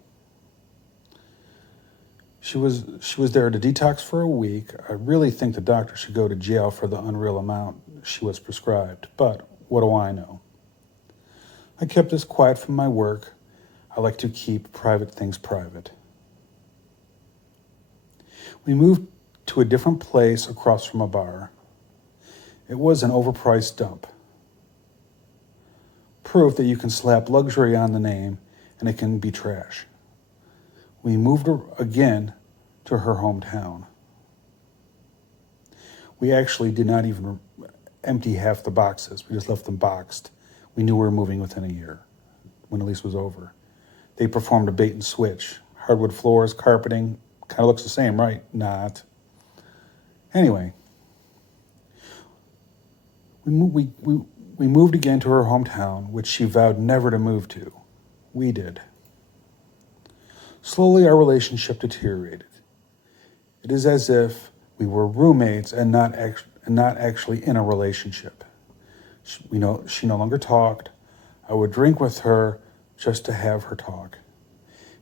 She was there to detox for a week. I really think the doctor should go to jail for the unreal amount she was prescribed, but what do I know? I kept this quiet from my work. I like to keep private things private. We moved to a different place across from a bar. It was an overpriced dump. Proof that you can slap luxury on the name and it can be trash. We moved again to her hometown. We actually did not even empty half the boxes. We just left them boxed. We knew we were moving within a year when the lease was over. They performed a bait and switch. Hardwood floors, carpeting, kind of looks the same, right? Not. Anyway, we moved again to her hometown, which she vowed never to move to. We did. Slowly, our relationship deteriorated. It is as if we were roommates and not actually in a relationship. She no longer talked. I would drink with her just to have her talk.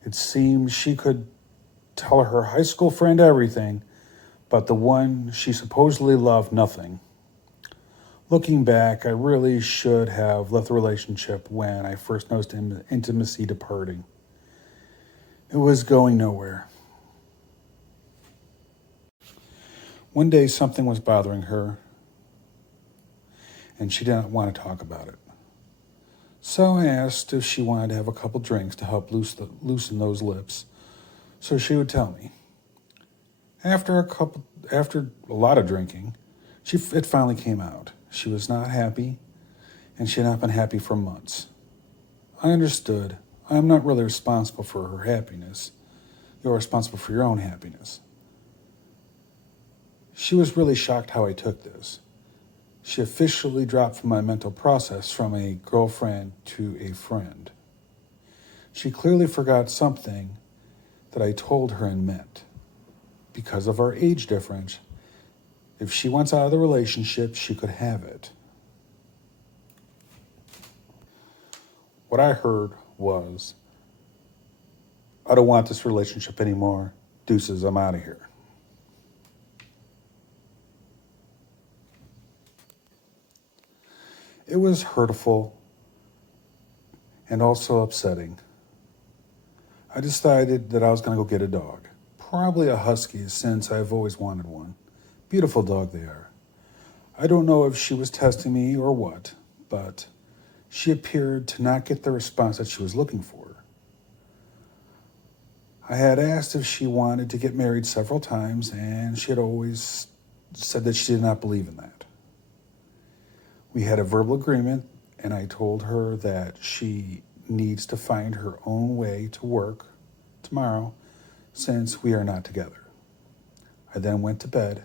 It seemed she could tell her high school friend everything, but the one she supposedly loved, nothing. Looking back, I really should have left the relationship when I first noticed intimacy departing. It was going nowhere. One day something was bothering her, and she didn't want to talk about it. So I asked if she wanted to have a couple drinks to help loosen those lips, so she would tell me. After a lot of drinking, it finally came out. She was not happy, and she had not been happy for months. I understood. I am not really responsible for her happiness. You're responsible for your own happiness. She was really shocked how I took this. She officially dropped from my mental process from a girlfriend to a friend. She clearly forgot something that I told her and meant. Because of our age difference, if she wants out of the relationship, she could have it. What I heard was, I don't want this relationship anymore. Deuces, I'm out of here. It was hurtful and also upsetting. I decided that I was going to go get a dog. Probably a husky, since I've always wanted one. Beautiful dog they are. I don't know if she was testing me or what, but she appeared to not get the response that she was looking for. I had asked if she wanted to get married several times, and she had always said that she did not believe in that. We had a verbal agreement, and I told her that she needs to find her own way to work tomorrow since we are not together. I then went to bed.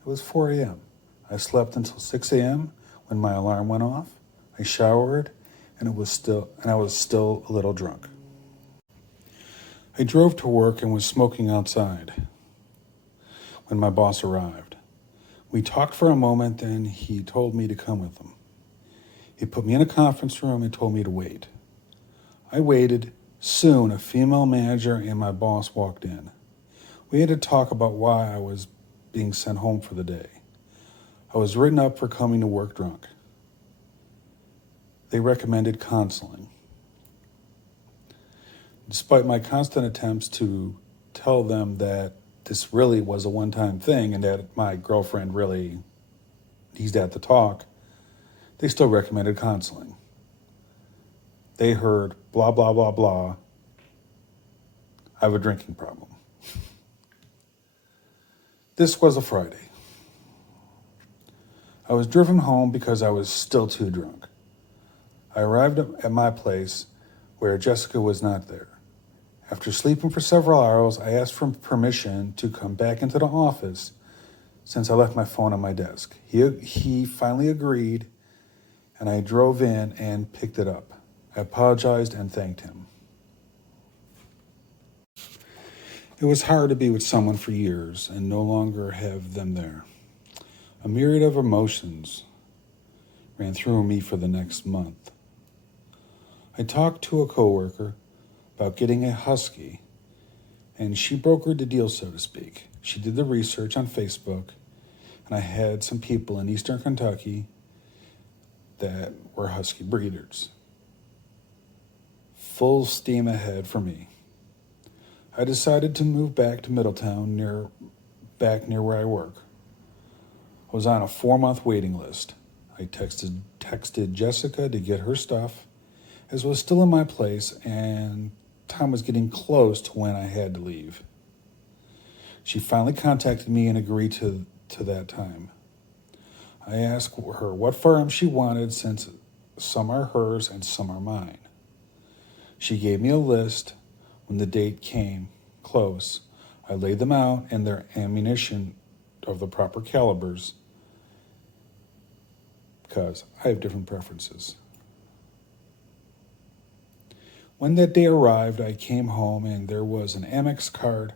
It was 4 a.m. I slept until 6 a.m. when my alarm went off. I showered, and I was still a little drunk. I drove to work and was smoking outside when my boss arrived. We talked for a moment, and he told me to come with him. He put me in a conference room and told me to wait. I waited. Soon, a female manager and my boss walked in. We had to talk about why I was being sent home for the day. I was written up for coming to work drunk. They recommended counseling. Despite my constant attempts to tell them that this really was a one-time thing and that my girlfriend really needs that to talk, they still recommended counseling. They heard blah, blah, blah, blah. I have a drinking problem. This was a Friday. I was driven home because I was still too drunk. I arrived at my place where Jessica was not there. After sleeping for several hours, I asked for permission to come back into the office since I left my phone on my desk. He finally agreed, and I drove in and picked it up. I apologized and thanked him. It was hard to be with someone for years and no longer have them there. A myriad of emotions ran through me for the next month. I talked to a coworker about getting a husky, and she brokered the deal, so to speak. She did the research on Facebook, and I had some people in eastern Kentucky that were husky breeders. Full steam ahead for me. I decided to move back to Middletown, near where I work. I was on a 4-month waiting list. I texted Jessica to get her stuff, as was still in my place, and time was getting close to when I had to leave. She finally contacted me and agreed to that time. I asked her what firearms she wanted, since some are hers and some are mine. She gave me a list. When the date came close, I laid them out and their ammunition of the proper calibers, because I have different preferences. When that day arrived, I came home and there was an Amex card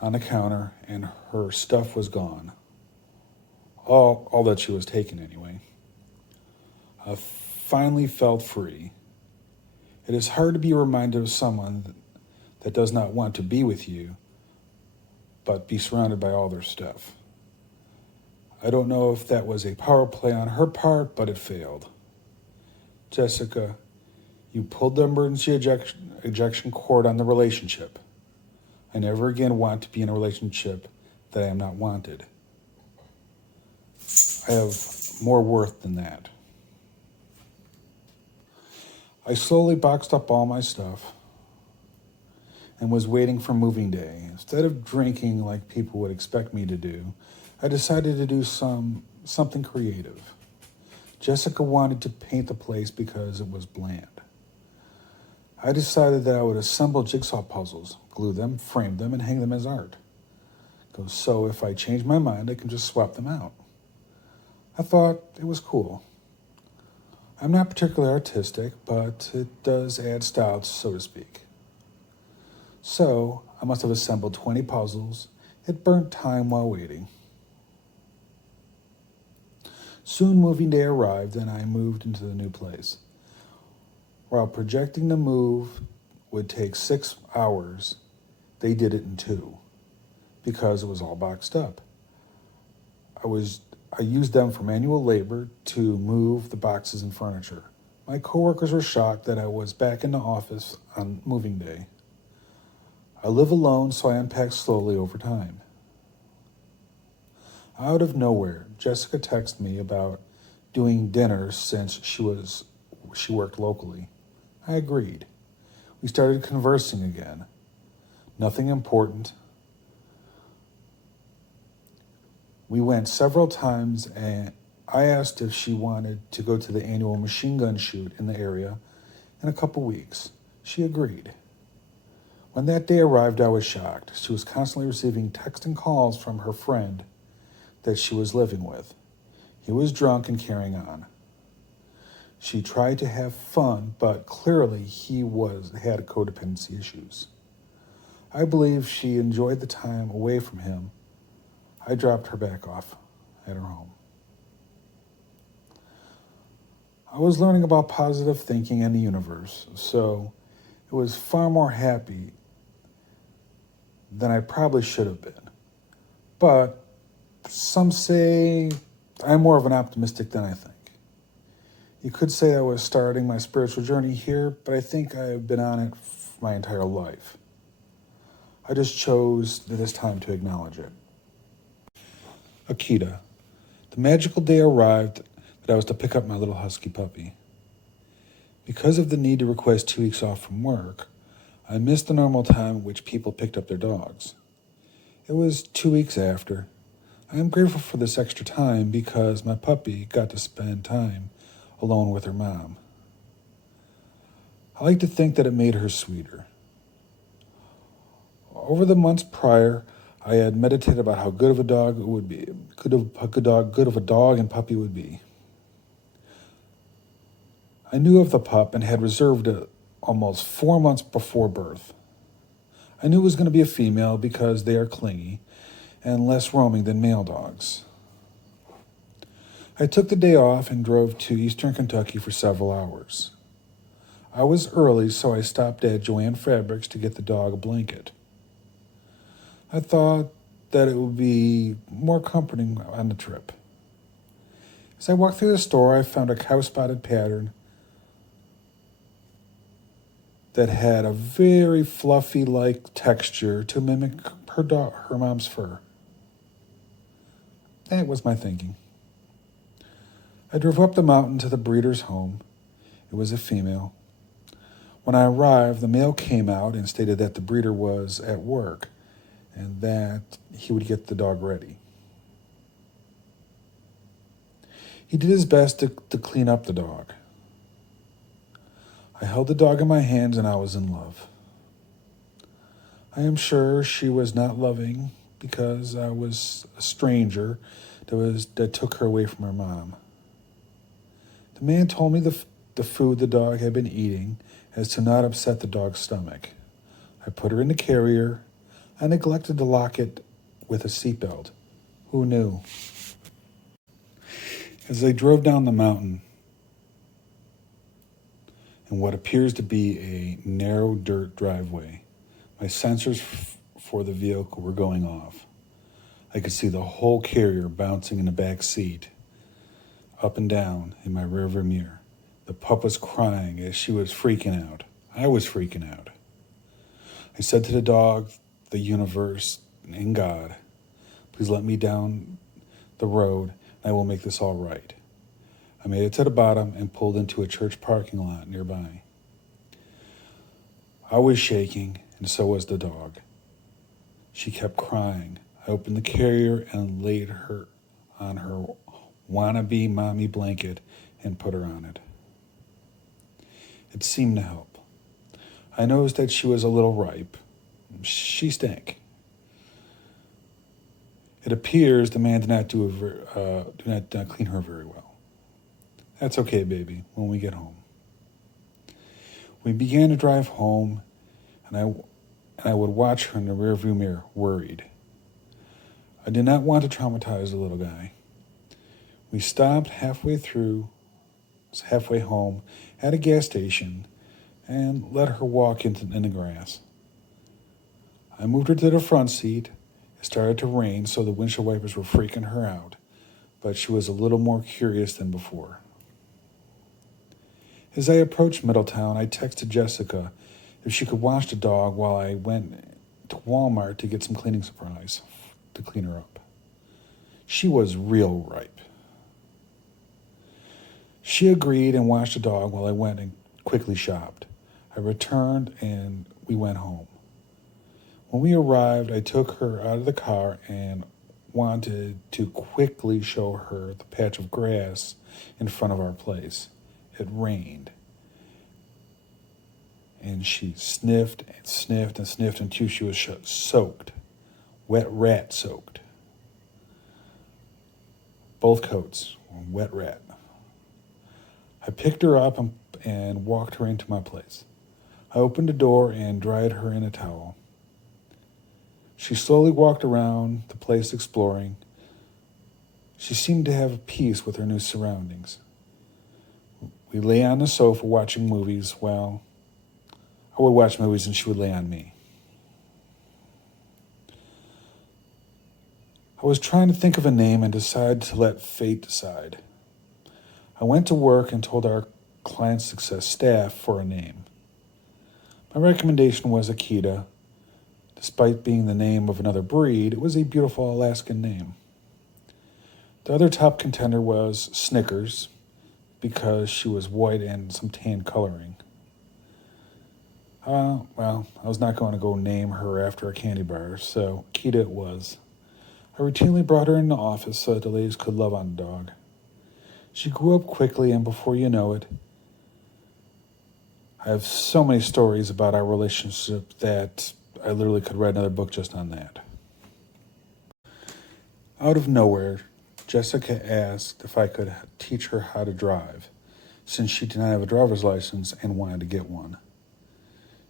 on the counter and her stuff was gone. All that she was taking anyway. I finally felt free. It is hard to be reminded of someone that does not want to be with you, but be surrounded by all their stuff. I don't know if that was a power play on her part, but it failed. Jessica, you pulled the emergency ejection cord on the relationship. I never again want to be in a relationship that I am not wanted. I have more worth than that. I slowly boxed up all my stuff and was waiting for moving day. Instead of drinking like people would expect me to do, I decided to do something creative. Jessica wanted to paint the place because it was bland. I decided that I would assemble jigsaw puzzles, glue them, frame them, and hang them as art. So if I change my mind, I can just swap them out. I thought it was cool. I'm not particularly artistic, but it does add style, so to speak. So I must have assembled 20 puzzles. It burnt time while waiting. Soon moving day arrived and I moved into the new place. While projecting the move would take 6 hours, they did it in 2 because it was all boxed up. I used them for manual labor to move the boxes and furniture. My coworkers were shocked that I was back in the office on moving day. I live alone, so I unpack slowly over time. Out of nowhere, Jessica texted me about doing dinner since she worked locally. I agreed. We started conversing again. Nothing important. We went several times and I asked if she wanted to go to the annual machine gun shoot in the area in a couple weeks. She agreed. When that day arrived, I was shocked. She was constantly receiving texts and calls from her friend that she was living with. He was drunk and carrying on. She tried to have fun, but clearly he had codependency issues. I believe she enjoyed the time away from him. I dropped her back off at her home. I was learning about positive thinking and the universe, so it was far more happy than I probably should have been. But some say I'm more of an optimistic than I think. You could say I was starting my spiritual journey here, but I think I've been on it my entire life. I just chose this time to acknowledge it. Akita. The magical day arrived that I was to pick up my little husky puppy. Because of the need to request 2 weeks off from work, I missed the normal time at which people picked up their dogs. It was 2 weeks after. I am grateful for this extra time because my puppy got to spend time alone with her mom. I like to think that it made her sweeter. Over the months prior, I had meditated about how good of a dog it would be, good of a dog and puppy would be. I knew of the pup and had reserved it almost 4 months before birth. I knew it was going to be a female because they are clingy and less roaming than male dogs. I took the day off and drove to eastern Kentucky for several hours. I was early, so I stopped at Joann Fabrics to get the dog a blanket. I thought that it would be more comforting on the trip. As I walked through the store, I found a cow-spotted pattern that had a very fluffy-like texture to mimic her mom's fur. That was my thinking. I drove up the mountain to the breeder's home. It was a female. When I arrived, the male came out and stated that the breeder was at work and that he would get the dog ready. He did his best to clean up the dog. I held the dog in my hands and I was in love. I am sure she was not loving because I was a stranger that took her away from her mom. The man told me the food the dog had been eating as to not upset the dog's stomach. I put her in the carrier. I neglected to lock it with a seatbelt. Who knew? As I drove down the mountain in what appears to be a narrow dirt driveway, my sensors for the vehicle were going off. I could see the whole carrier bouncing in the back seat, up and down in my rearview mirror. The pup was crying as she was freaking out. I was freaking out. I said to the dog, the universe, and God, please let me down the road and I will make this all right. I made it to the bottom and pulled into a church parking lot nearby. I was shaking, and so was the dog. She kept crying. I opened the carrier and laid her on her wannabe mommy blanket and put her on it. It seemed to help. I noticed that she was a little ripe. She stank. It appears the man did not clean her very well. That's okay, baby, when we get home. We began to drive home, and I would watch her in the rearview mirror, worried. I did not want to traumatize the little guy. We stopped halfway home at a gas station and let her walk in the grass. I moved her to the front seat. It started to rain, so the windshield wipers were freaking her out, but she was a little more curious than before. As I approached Middletown, I texted Jessica if she could watch the dog while I went to Walmart to get some cleaning supplies to clean her up. She was real ripe. She agreed and watched the dog while I went and quickly shopped. I returned and we went home. When we arrived, I took her out of the car and wanted to quickly show her the patch of grass in front of our place. It rained. And she sniffed and sniffed and sniffed until she was soaked. Wet rat soaked. Both coats were wet rat. I picked her up and walked her into my place. I opened the door and dried her in a towel. She slowly walked around the place exploring. She seemed to have peace with her new surroundings. We lay on the sofa watching movies. Well, I would watch movies and she would lay on me. I was trying to think of a name and decided to let fate decide. I went to work and told our client success staff for a name. My recommendation was Akita. Despite being the name of another breed, it was a beautiful Alaskan name. The other top contender was Snickers, because she was white and some tan coloring. I was not going to go name her after a candy bar, so Akita it was. I routinely brought her in the office so that the ladies could love on the dog. She grew up quickly, and before you know it, I have so many stories about our relationship that I literally could write another book just on that. Out of nowhere, Jessica asked if I could teach her how to drive, since she did not have a driver's license and wanted to get one.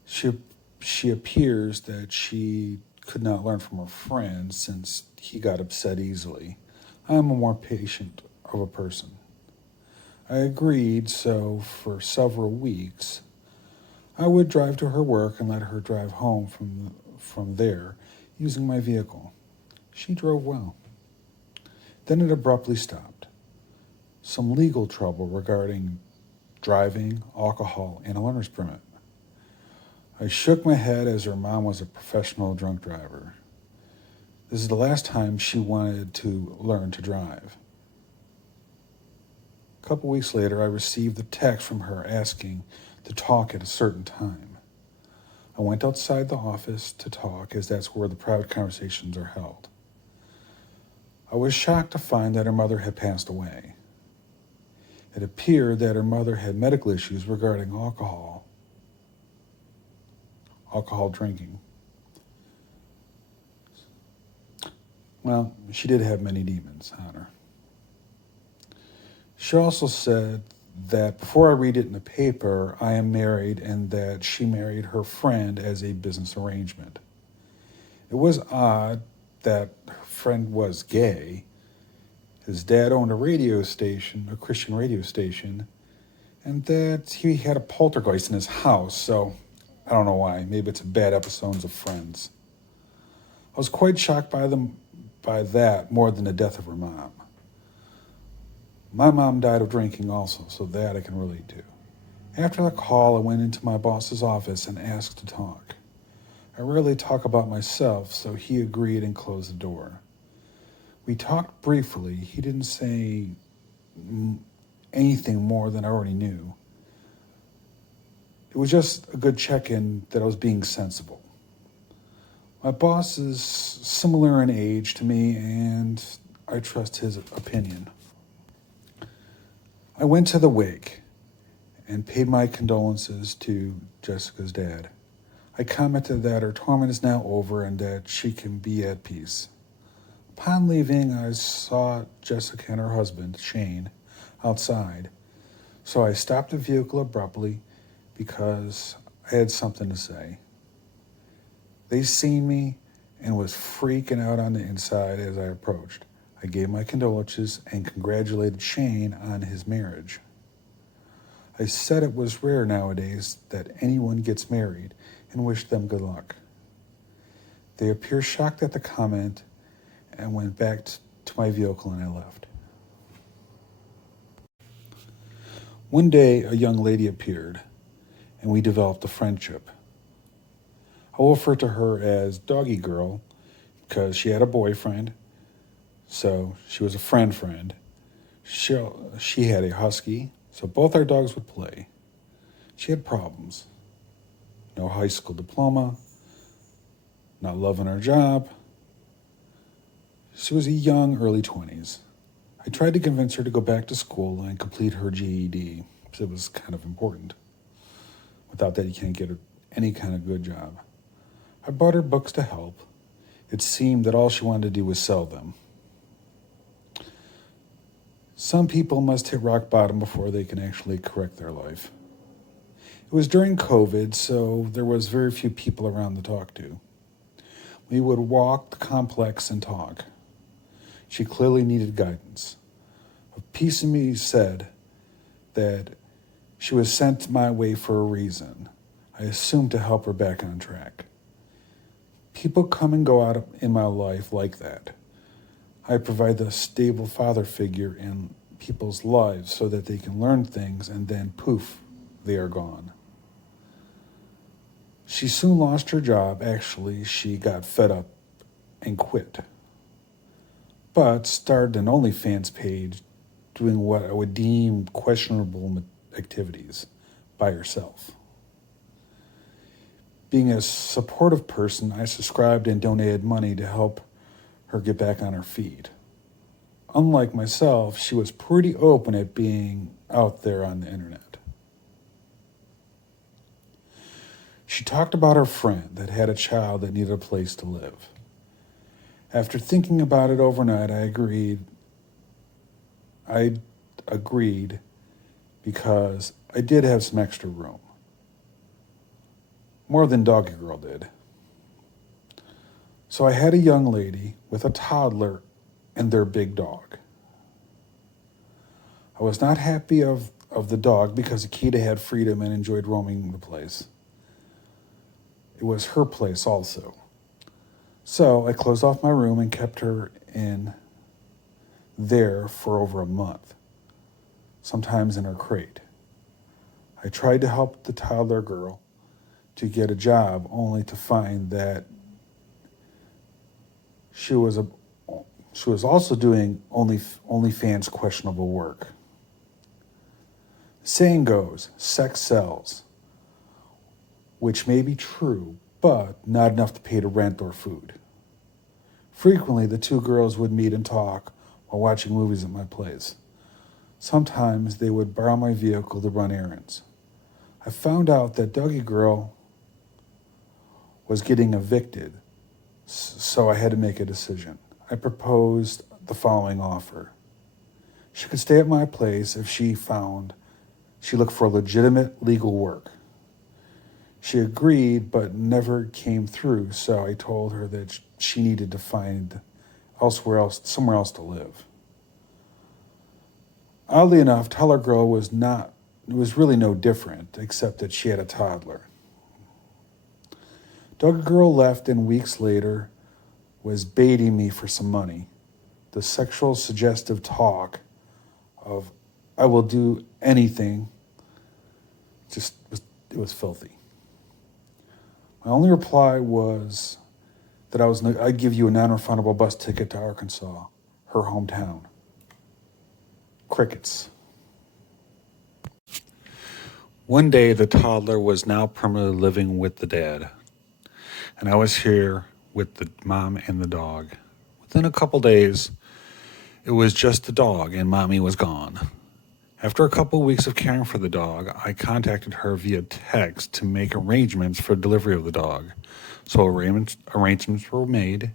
She appears that she could not learn from her friend since he got upset easily. I am a more patient of a person. I agreed, so for several weeks, I would drive to her work and let her drive home from there using my vehicle. She drove well. Then it abruptly stopped. Some legal trouble regarding driving, alcohol, and a learner's permit. I shook my head as her mom was a professional drunk driver. This is the last time she wanted to learn to drive. A couple weeks later, I received a text from her asking to talk at a certain time. I went outside the office to talk, as that's where the private conversations are held. I was shocked to find that her mother had passed away. It appeared that her mother had medical issues regarding alcohol drinking. Well, she did have many demons on her. She also said that before I read it in the paper, I am married and that she married her friend as a business arrangement. It was odd that her friend was gay. His dad owned a radio station, a Christian radio station, and that he had a poltergeist in his house, so I don't know why. Maybe it's a bad episodes of Friends. I was quite shocked by that more than the death of her mom. My mom died of drinking also, so that I can relate to. After the call, I went into my boss's office and asked to talk. I rarely talk about myself, so he agreed and closed the door. We talked briefly. He didn't say anything more than I already knew. It was just a good check-in that I was being sensible. My boss is similar in age to me, and I trust his opinion. I went to the wake and paid my condolences to Jessica's dad. I commented that her torment is now over and that she can be at peace. Upon leaving, I saw Jessica and her husband, Shane, outside, so I stopped the vehicle abruptly because I had something to say. They seen me and was freaking out on the inside as I approached. I gave my condolences and congratulated Shane on his marriage. I said it was rare nowadays that anyone gets married and wished them good luck. They appeared shocked at the comment and went back to my vehicle and I left. One day, a young lady appeared and we developed a friendship. I will refer to her as Doggy Girl because she had a boyfriend, so she was a friend. She had a husky, so both our dogs would play. She had problems. No high school diploma, not loving her job. She was a young, early 20s. I tried to convince her to go back to school and complete her GED, because it was kind of important. Without that, you can't get any kind of good job. I bought her books to help. It seemed that all she wanted to do was sell them. Some people must hit rock bottom before they can actually correct their life. It was during COVID, so there was very few people around to talk to. We would walk the complex and talk. She clearly needed guidance. A piece of me said that she was sent my way for a reason. I assumed to help her back on track. People come and go out in my life like that. I provide the stable father figure in people's lives so that they can learn things and then poof, they are gone. She soon lost her job. Actually, she got fed up and quit. But started an OnlyFans page doing what I would deem questionable activities by herself. Being a supportive person, I subscribed and donated money to help her get back on her feet. Unlike myself, she was pretty open at being out there on the internet. She talked about her friend that had a child that needed a place to live. After thinking about it overnight, I agreed because I did have some extra room. More than Doggy Girl did. So I had a young lady with a toddler and their big dog. I was not happy of the dog because Akita had freedom and enjoyed roaming the place. It was her place also. So I closed off my room and kept her in there for over a month, sometimes in her crate. I tried to help the toddler girl to get a job, only to find that she was also doing OnlyFans questionable work. The saying goes, sex sells, which may be true, but not enough to pay the rent or food. Frequently, the two girls would meet and talk while watching movies at my place. Sometimes they would borrow my vehicle to run errands. I found out that Dougie Girl was getting evicted, so I had to make a decision. I proposed the following offer. She could stay at my place if she looked for legitimate legal work. She agreed, but never came through, so I told her that she needed to find somewhere else to live. Oddly enough, Teller Girl was really no different, except that she had a toddler. Dougie Girl left, and weeks later was baiting me for some money. The sexual suggestive talk of "I will do anything" it was filthy. My only reply was that I'd give you a non-refundable bus ticket to Arkansas, her hometown. Crickets. One day, the toddler was now permanently living with the dad, and I was here with the mom and the dog. Within a couple days, it was just the dog, and Mommy was gone. After a couple weeks of caring for the dog, I contacted her via text to make arrangements for delivery of the dog. So arrangements were made,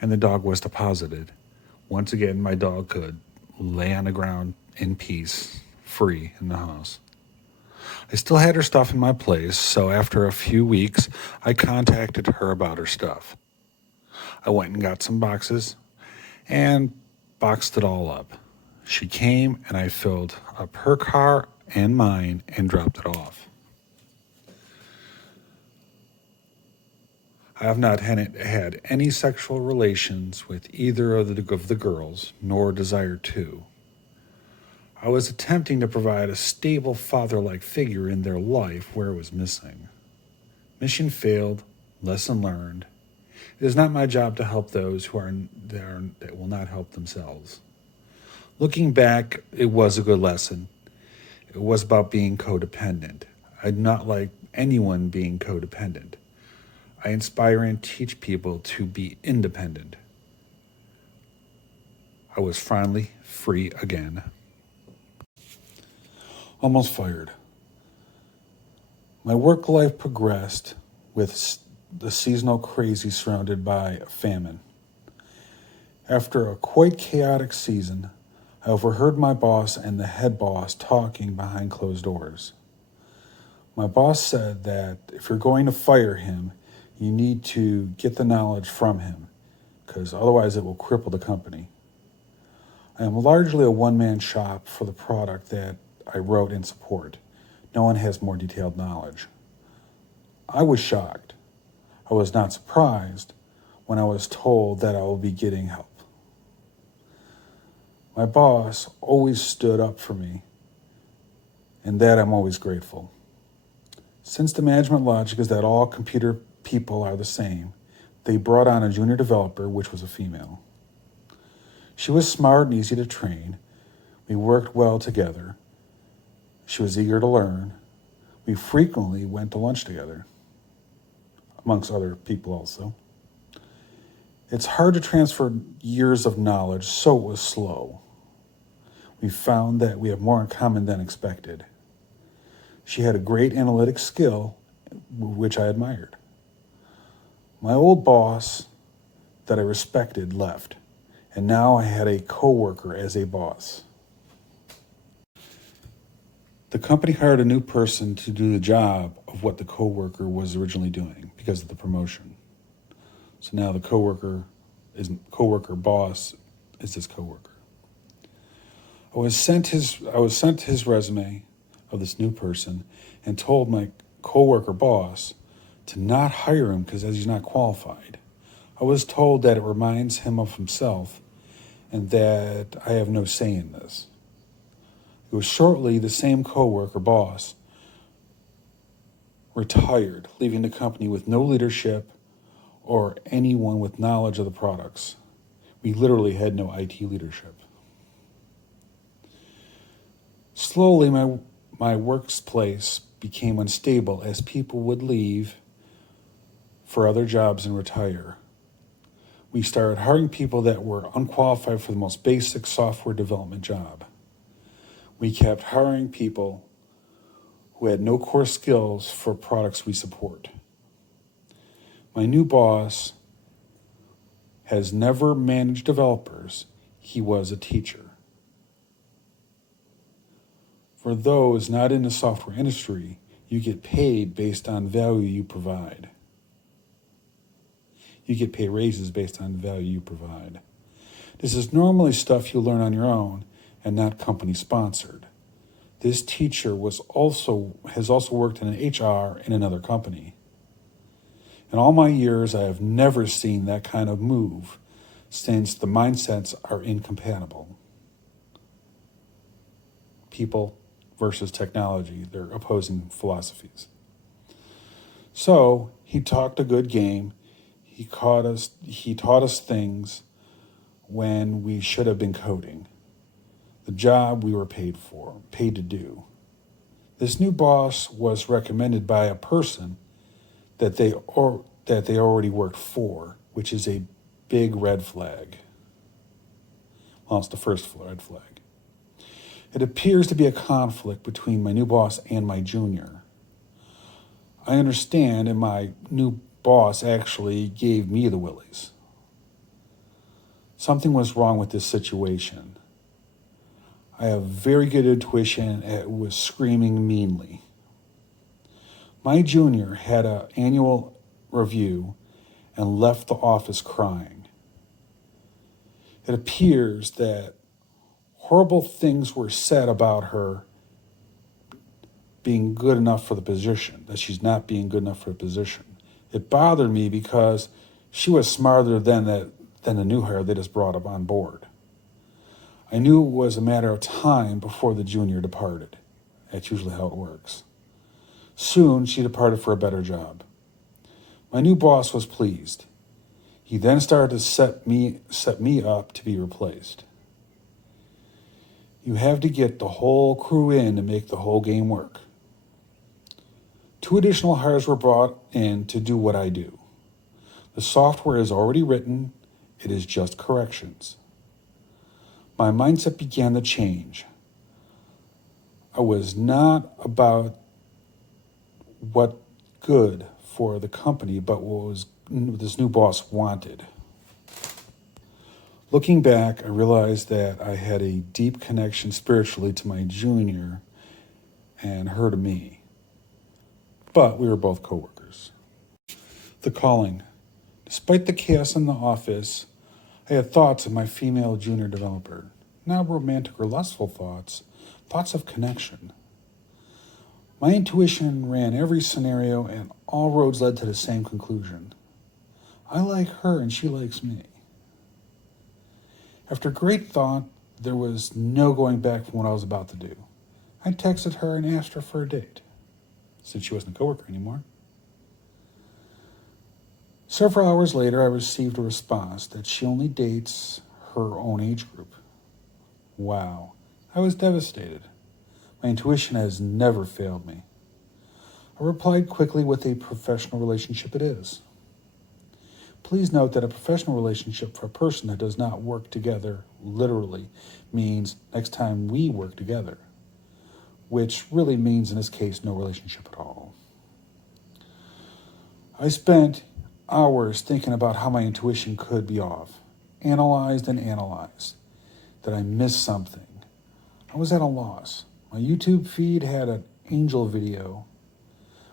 and the dog was deposited. Once again, my dog could lay on the ground in peace, free in the house. I still had her stuff in my place, so after a few weeks, I contacted her about her stuff. I went and got some boxes and boxed it all up. She came, and I filled up her car and mine and dropped it off. I have not had any sexual relations with either of the girls, nor desire to. I was attempting to provide a stable father-like figure in their life where it was missing. Mission failed, lesson learned. It is not my job to help those that will not help themselves. Looking back, it was a good lesson. It was about being codependent. I do not like anyone being codependent. I inspire and teach people to be independent. I was finally free again. Almost fired. My work life progressed with the seasonal crazy surrounded by famine. After a quite chaotic season, I overheard my boss and the head boss talking behind closed doors. My boss said that if you're going to fire him, you need to get the knowledge from him, because otherwise it will cripple the company. I am largely a one-man shop for the product that I wrote in support. No one has more detailed knowledge. I was shocked. I was not surprised when I was told that I will be getting help. My boss always stood up for me, and that I'm always grateful. Since the management logic is that all computer people are the same, they brought on a junior developer, which was a female. She was smart and easy to train. We worked well together. She was eager to learn. We frequently went to lunch together, amongst other people also. It's hard to transfer years of knowledge, so it was slow. We found that we have more in common than expected. She had a great analytic skill, which I admired. My old boss that I respected left, and now I had a coworker as a boss. The company hired a new person to do the job of what the coworker was originally doing because of the promotion. So now the coworker boss is this coworker. I was sent his resume of this new person and told my coworker boss to not hire him because he's not qualified. I was told that it reminds him of himself and that I have no say in this. It was shortly the same coworker boss retired, leaving the company with no leadership or anyone with knowledge of the products. We literally had no IT leadership. Slowly, my workplace became unstable as people would leave for other jobs and retire. We started hiring people that were unqualified for the most basic software development job. We kept hiring people who had no core skills for products we support. My new boss has never managed developers. He was a teacher. For those not in the software industry, you get paid based on value you provide. You get pay raises based on the value you provide. This is normally stuff you learn on your own and not company sponsored. This teacher has also worked in HR in another company. In all my years, I have never seen that kind of move since the mindsets are incompatible. People versus technology, they're opposing philosophies. So he talked a good game. He taught us things when we should have been coding. The job we were paid to do. This new boss was recommended by a person that they already worked for, which is a big red flag. Well, it's the first red flag. It appears to be a conflict between my new boss and my junior. I understand, and my new boss actually gave me the willies. Something was wrong with this situation. I have very good intuition, and it was screaming meanly. My junior had an annual review and left the office crying. It appears that horrible things were said about her being good enough for the position, that she's not being good enough for the position. It bothered me because she was smarter than the new hire they just brought up on board. I knew it was a matter of time before the junior departed. That's usually how it works. Soon, she departed for a better job. My new boss was pleased. He then started to set me up to be replaced. You have to get the whole crew in to make the whole game work. 2 additional hires were brought in to do what I do. The software is already written. It is just corrections. My mindset began to change. I was not about what good for the company, but what this new boss wanted. Looking back, I realized that I had a deep connection spiritually to my junior and her to me. But we were both coworkers. The calling. Despite the chaos in the office, I had thoughts of my female junior developer. Not romantic or lustful thoughts of connection. My intuition ran every scenario and all roads led to the same conclusion. I like her and she likes me. After great thought, there was no going back from what I was about to do. I texted her and asked her for a date, since she wasn't a coworker anymore. Several hours later, I received a response that she only dates her own age group. Wow, I was devastated. My intuition has never failed me. I replied quickly with a professional relationship it is. Please note that a professional relationship for a person that does not work together literally means next time we work together, which really means in this case no relationship at all. I spent hours thinking about how my intuition could be off, analyzed and analyzed. That I missed something. I was at a loss. My YouTube feed had an angel video,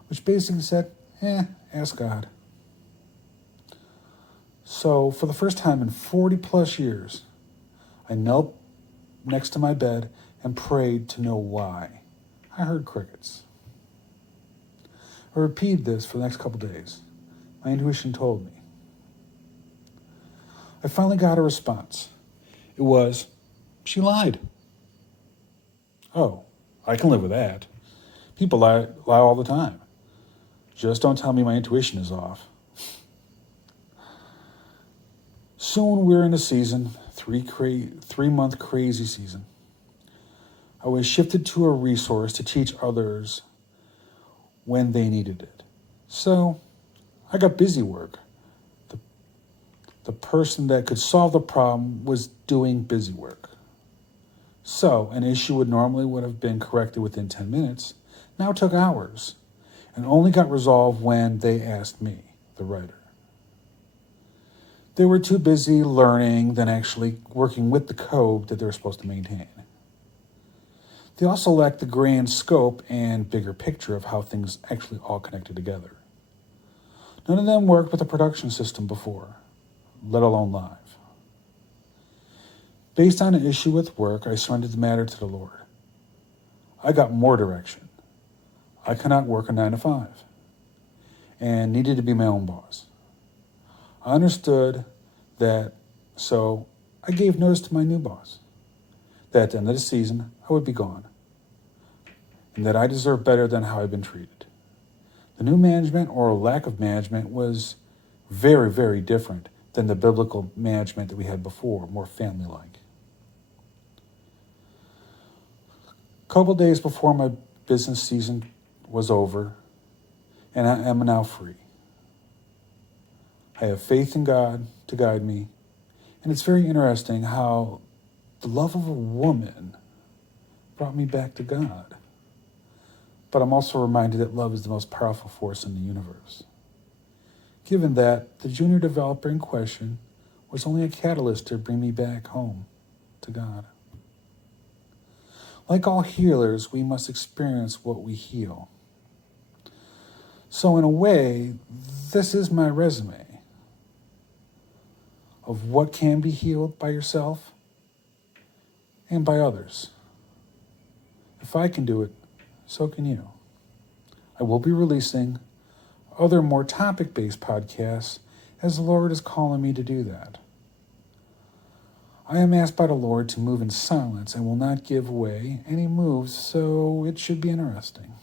which basically said, ask God. So for the first time in 40 plus years, I knelt next to my bed and prayed to know why. I heard crickets. I I repeated this for the next couple days. My intuition told me. I finally got a response. It was, she lied. Oh, I can live with that. People lie all the time. Just don't tell me my intuition is off. Soon we're in a season, 3-month crazy season. I was shifted to a resource to teach others when they needed it. So I got busy work. The person that could solve the problem was doing busy work. So an issue would have been corrected within 10 minutes, now took hours, and only got resolved when they asked me, the writer. They were too busy learning than actually working with the code that they were supposed to maintain. They also lacked the grand scope and bigger picture of how things actually all connected together. None of them worked with a production system before, let alone live. Based on an issue with work, I surrendered the matter to the Lord. I got more direction. I could not work a 9-to-5 and needed to be my own boss. I understood that, so I gave notice to my new boss that at the end of the season, I would be gone, and that I deserved better than how I'd been treated. The new management, or lack of management, was very, very different than the biblical management that we had before, more family-like. A couple days before my business season was over, and I am now free. I have faith in God to guide me, and it's very interesting how the love of a woman brought me back to God. But I'm also reminded that love is the most powerful force in the universe. Given that the junior developer in question was only a catalyst to bring me back home to God. Like all healers, we must experience what we heal. So in a way, this is my resume of what can be healed by yourself and by others. If I can do it, so can you. I will be releasing other more topic-based podcasts as the Lord is calling me to do that. I am asked by the Lord to move in silence and will not give away any moves, so it should be interesting.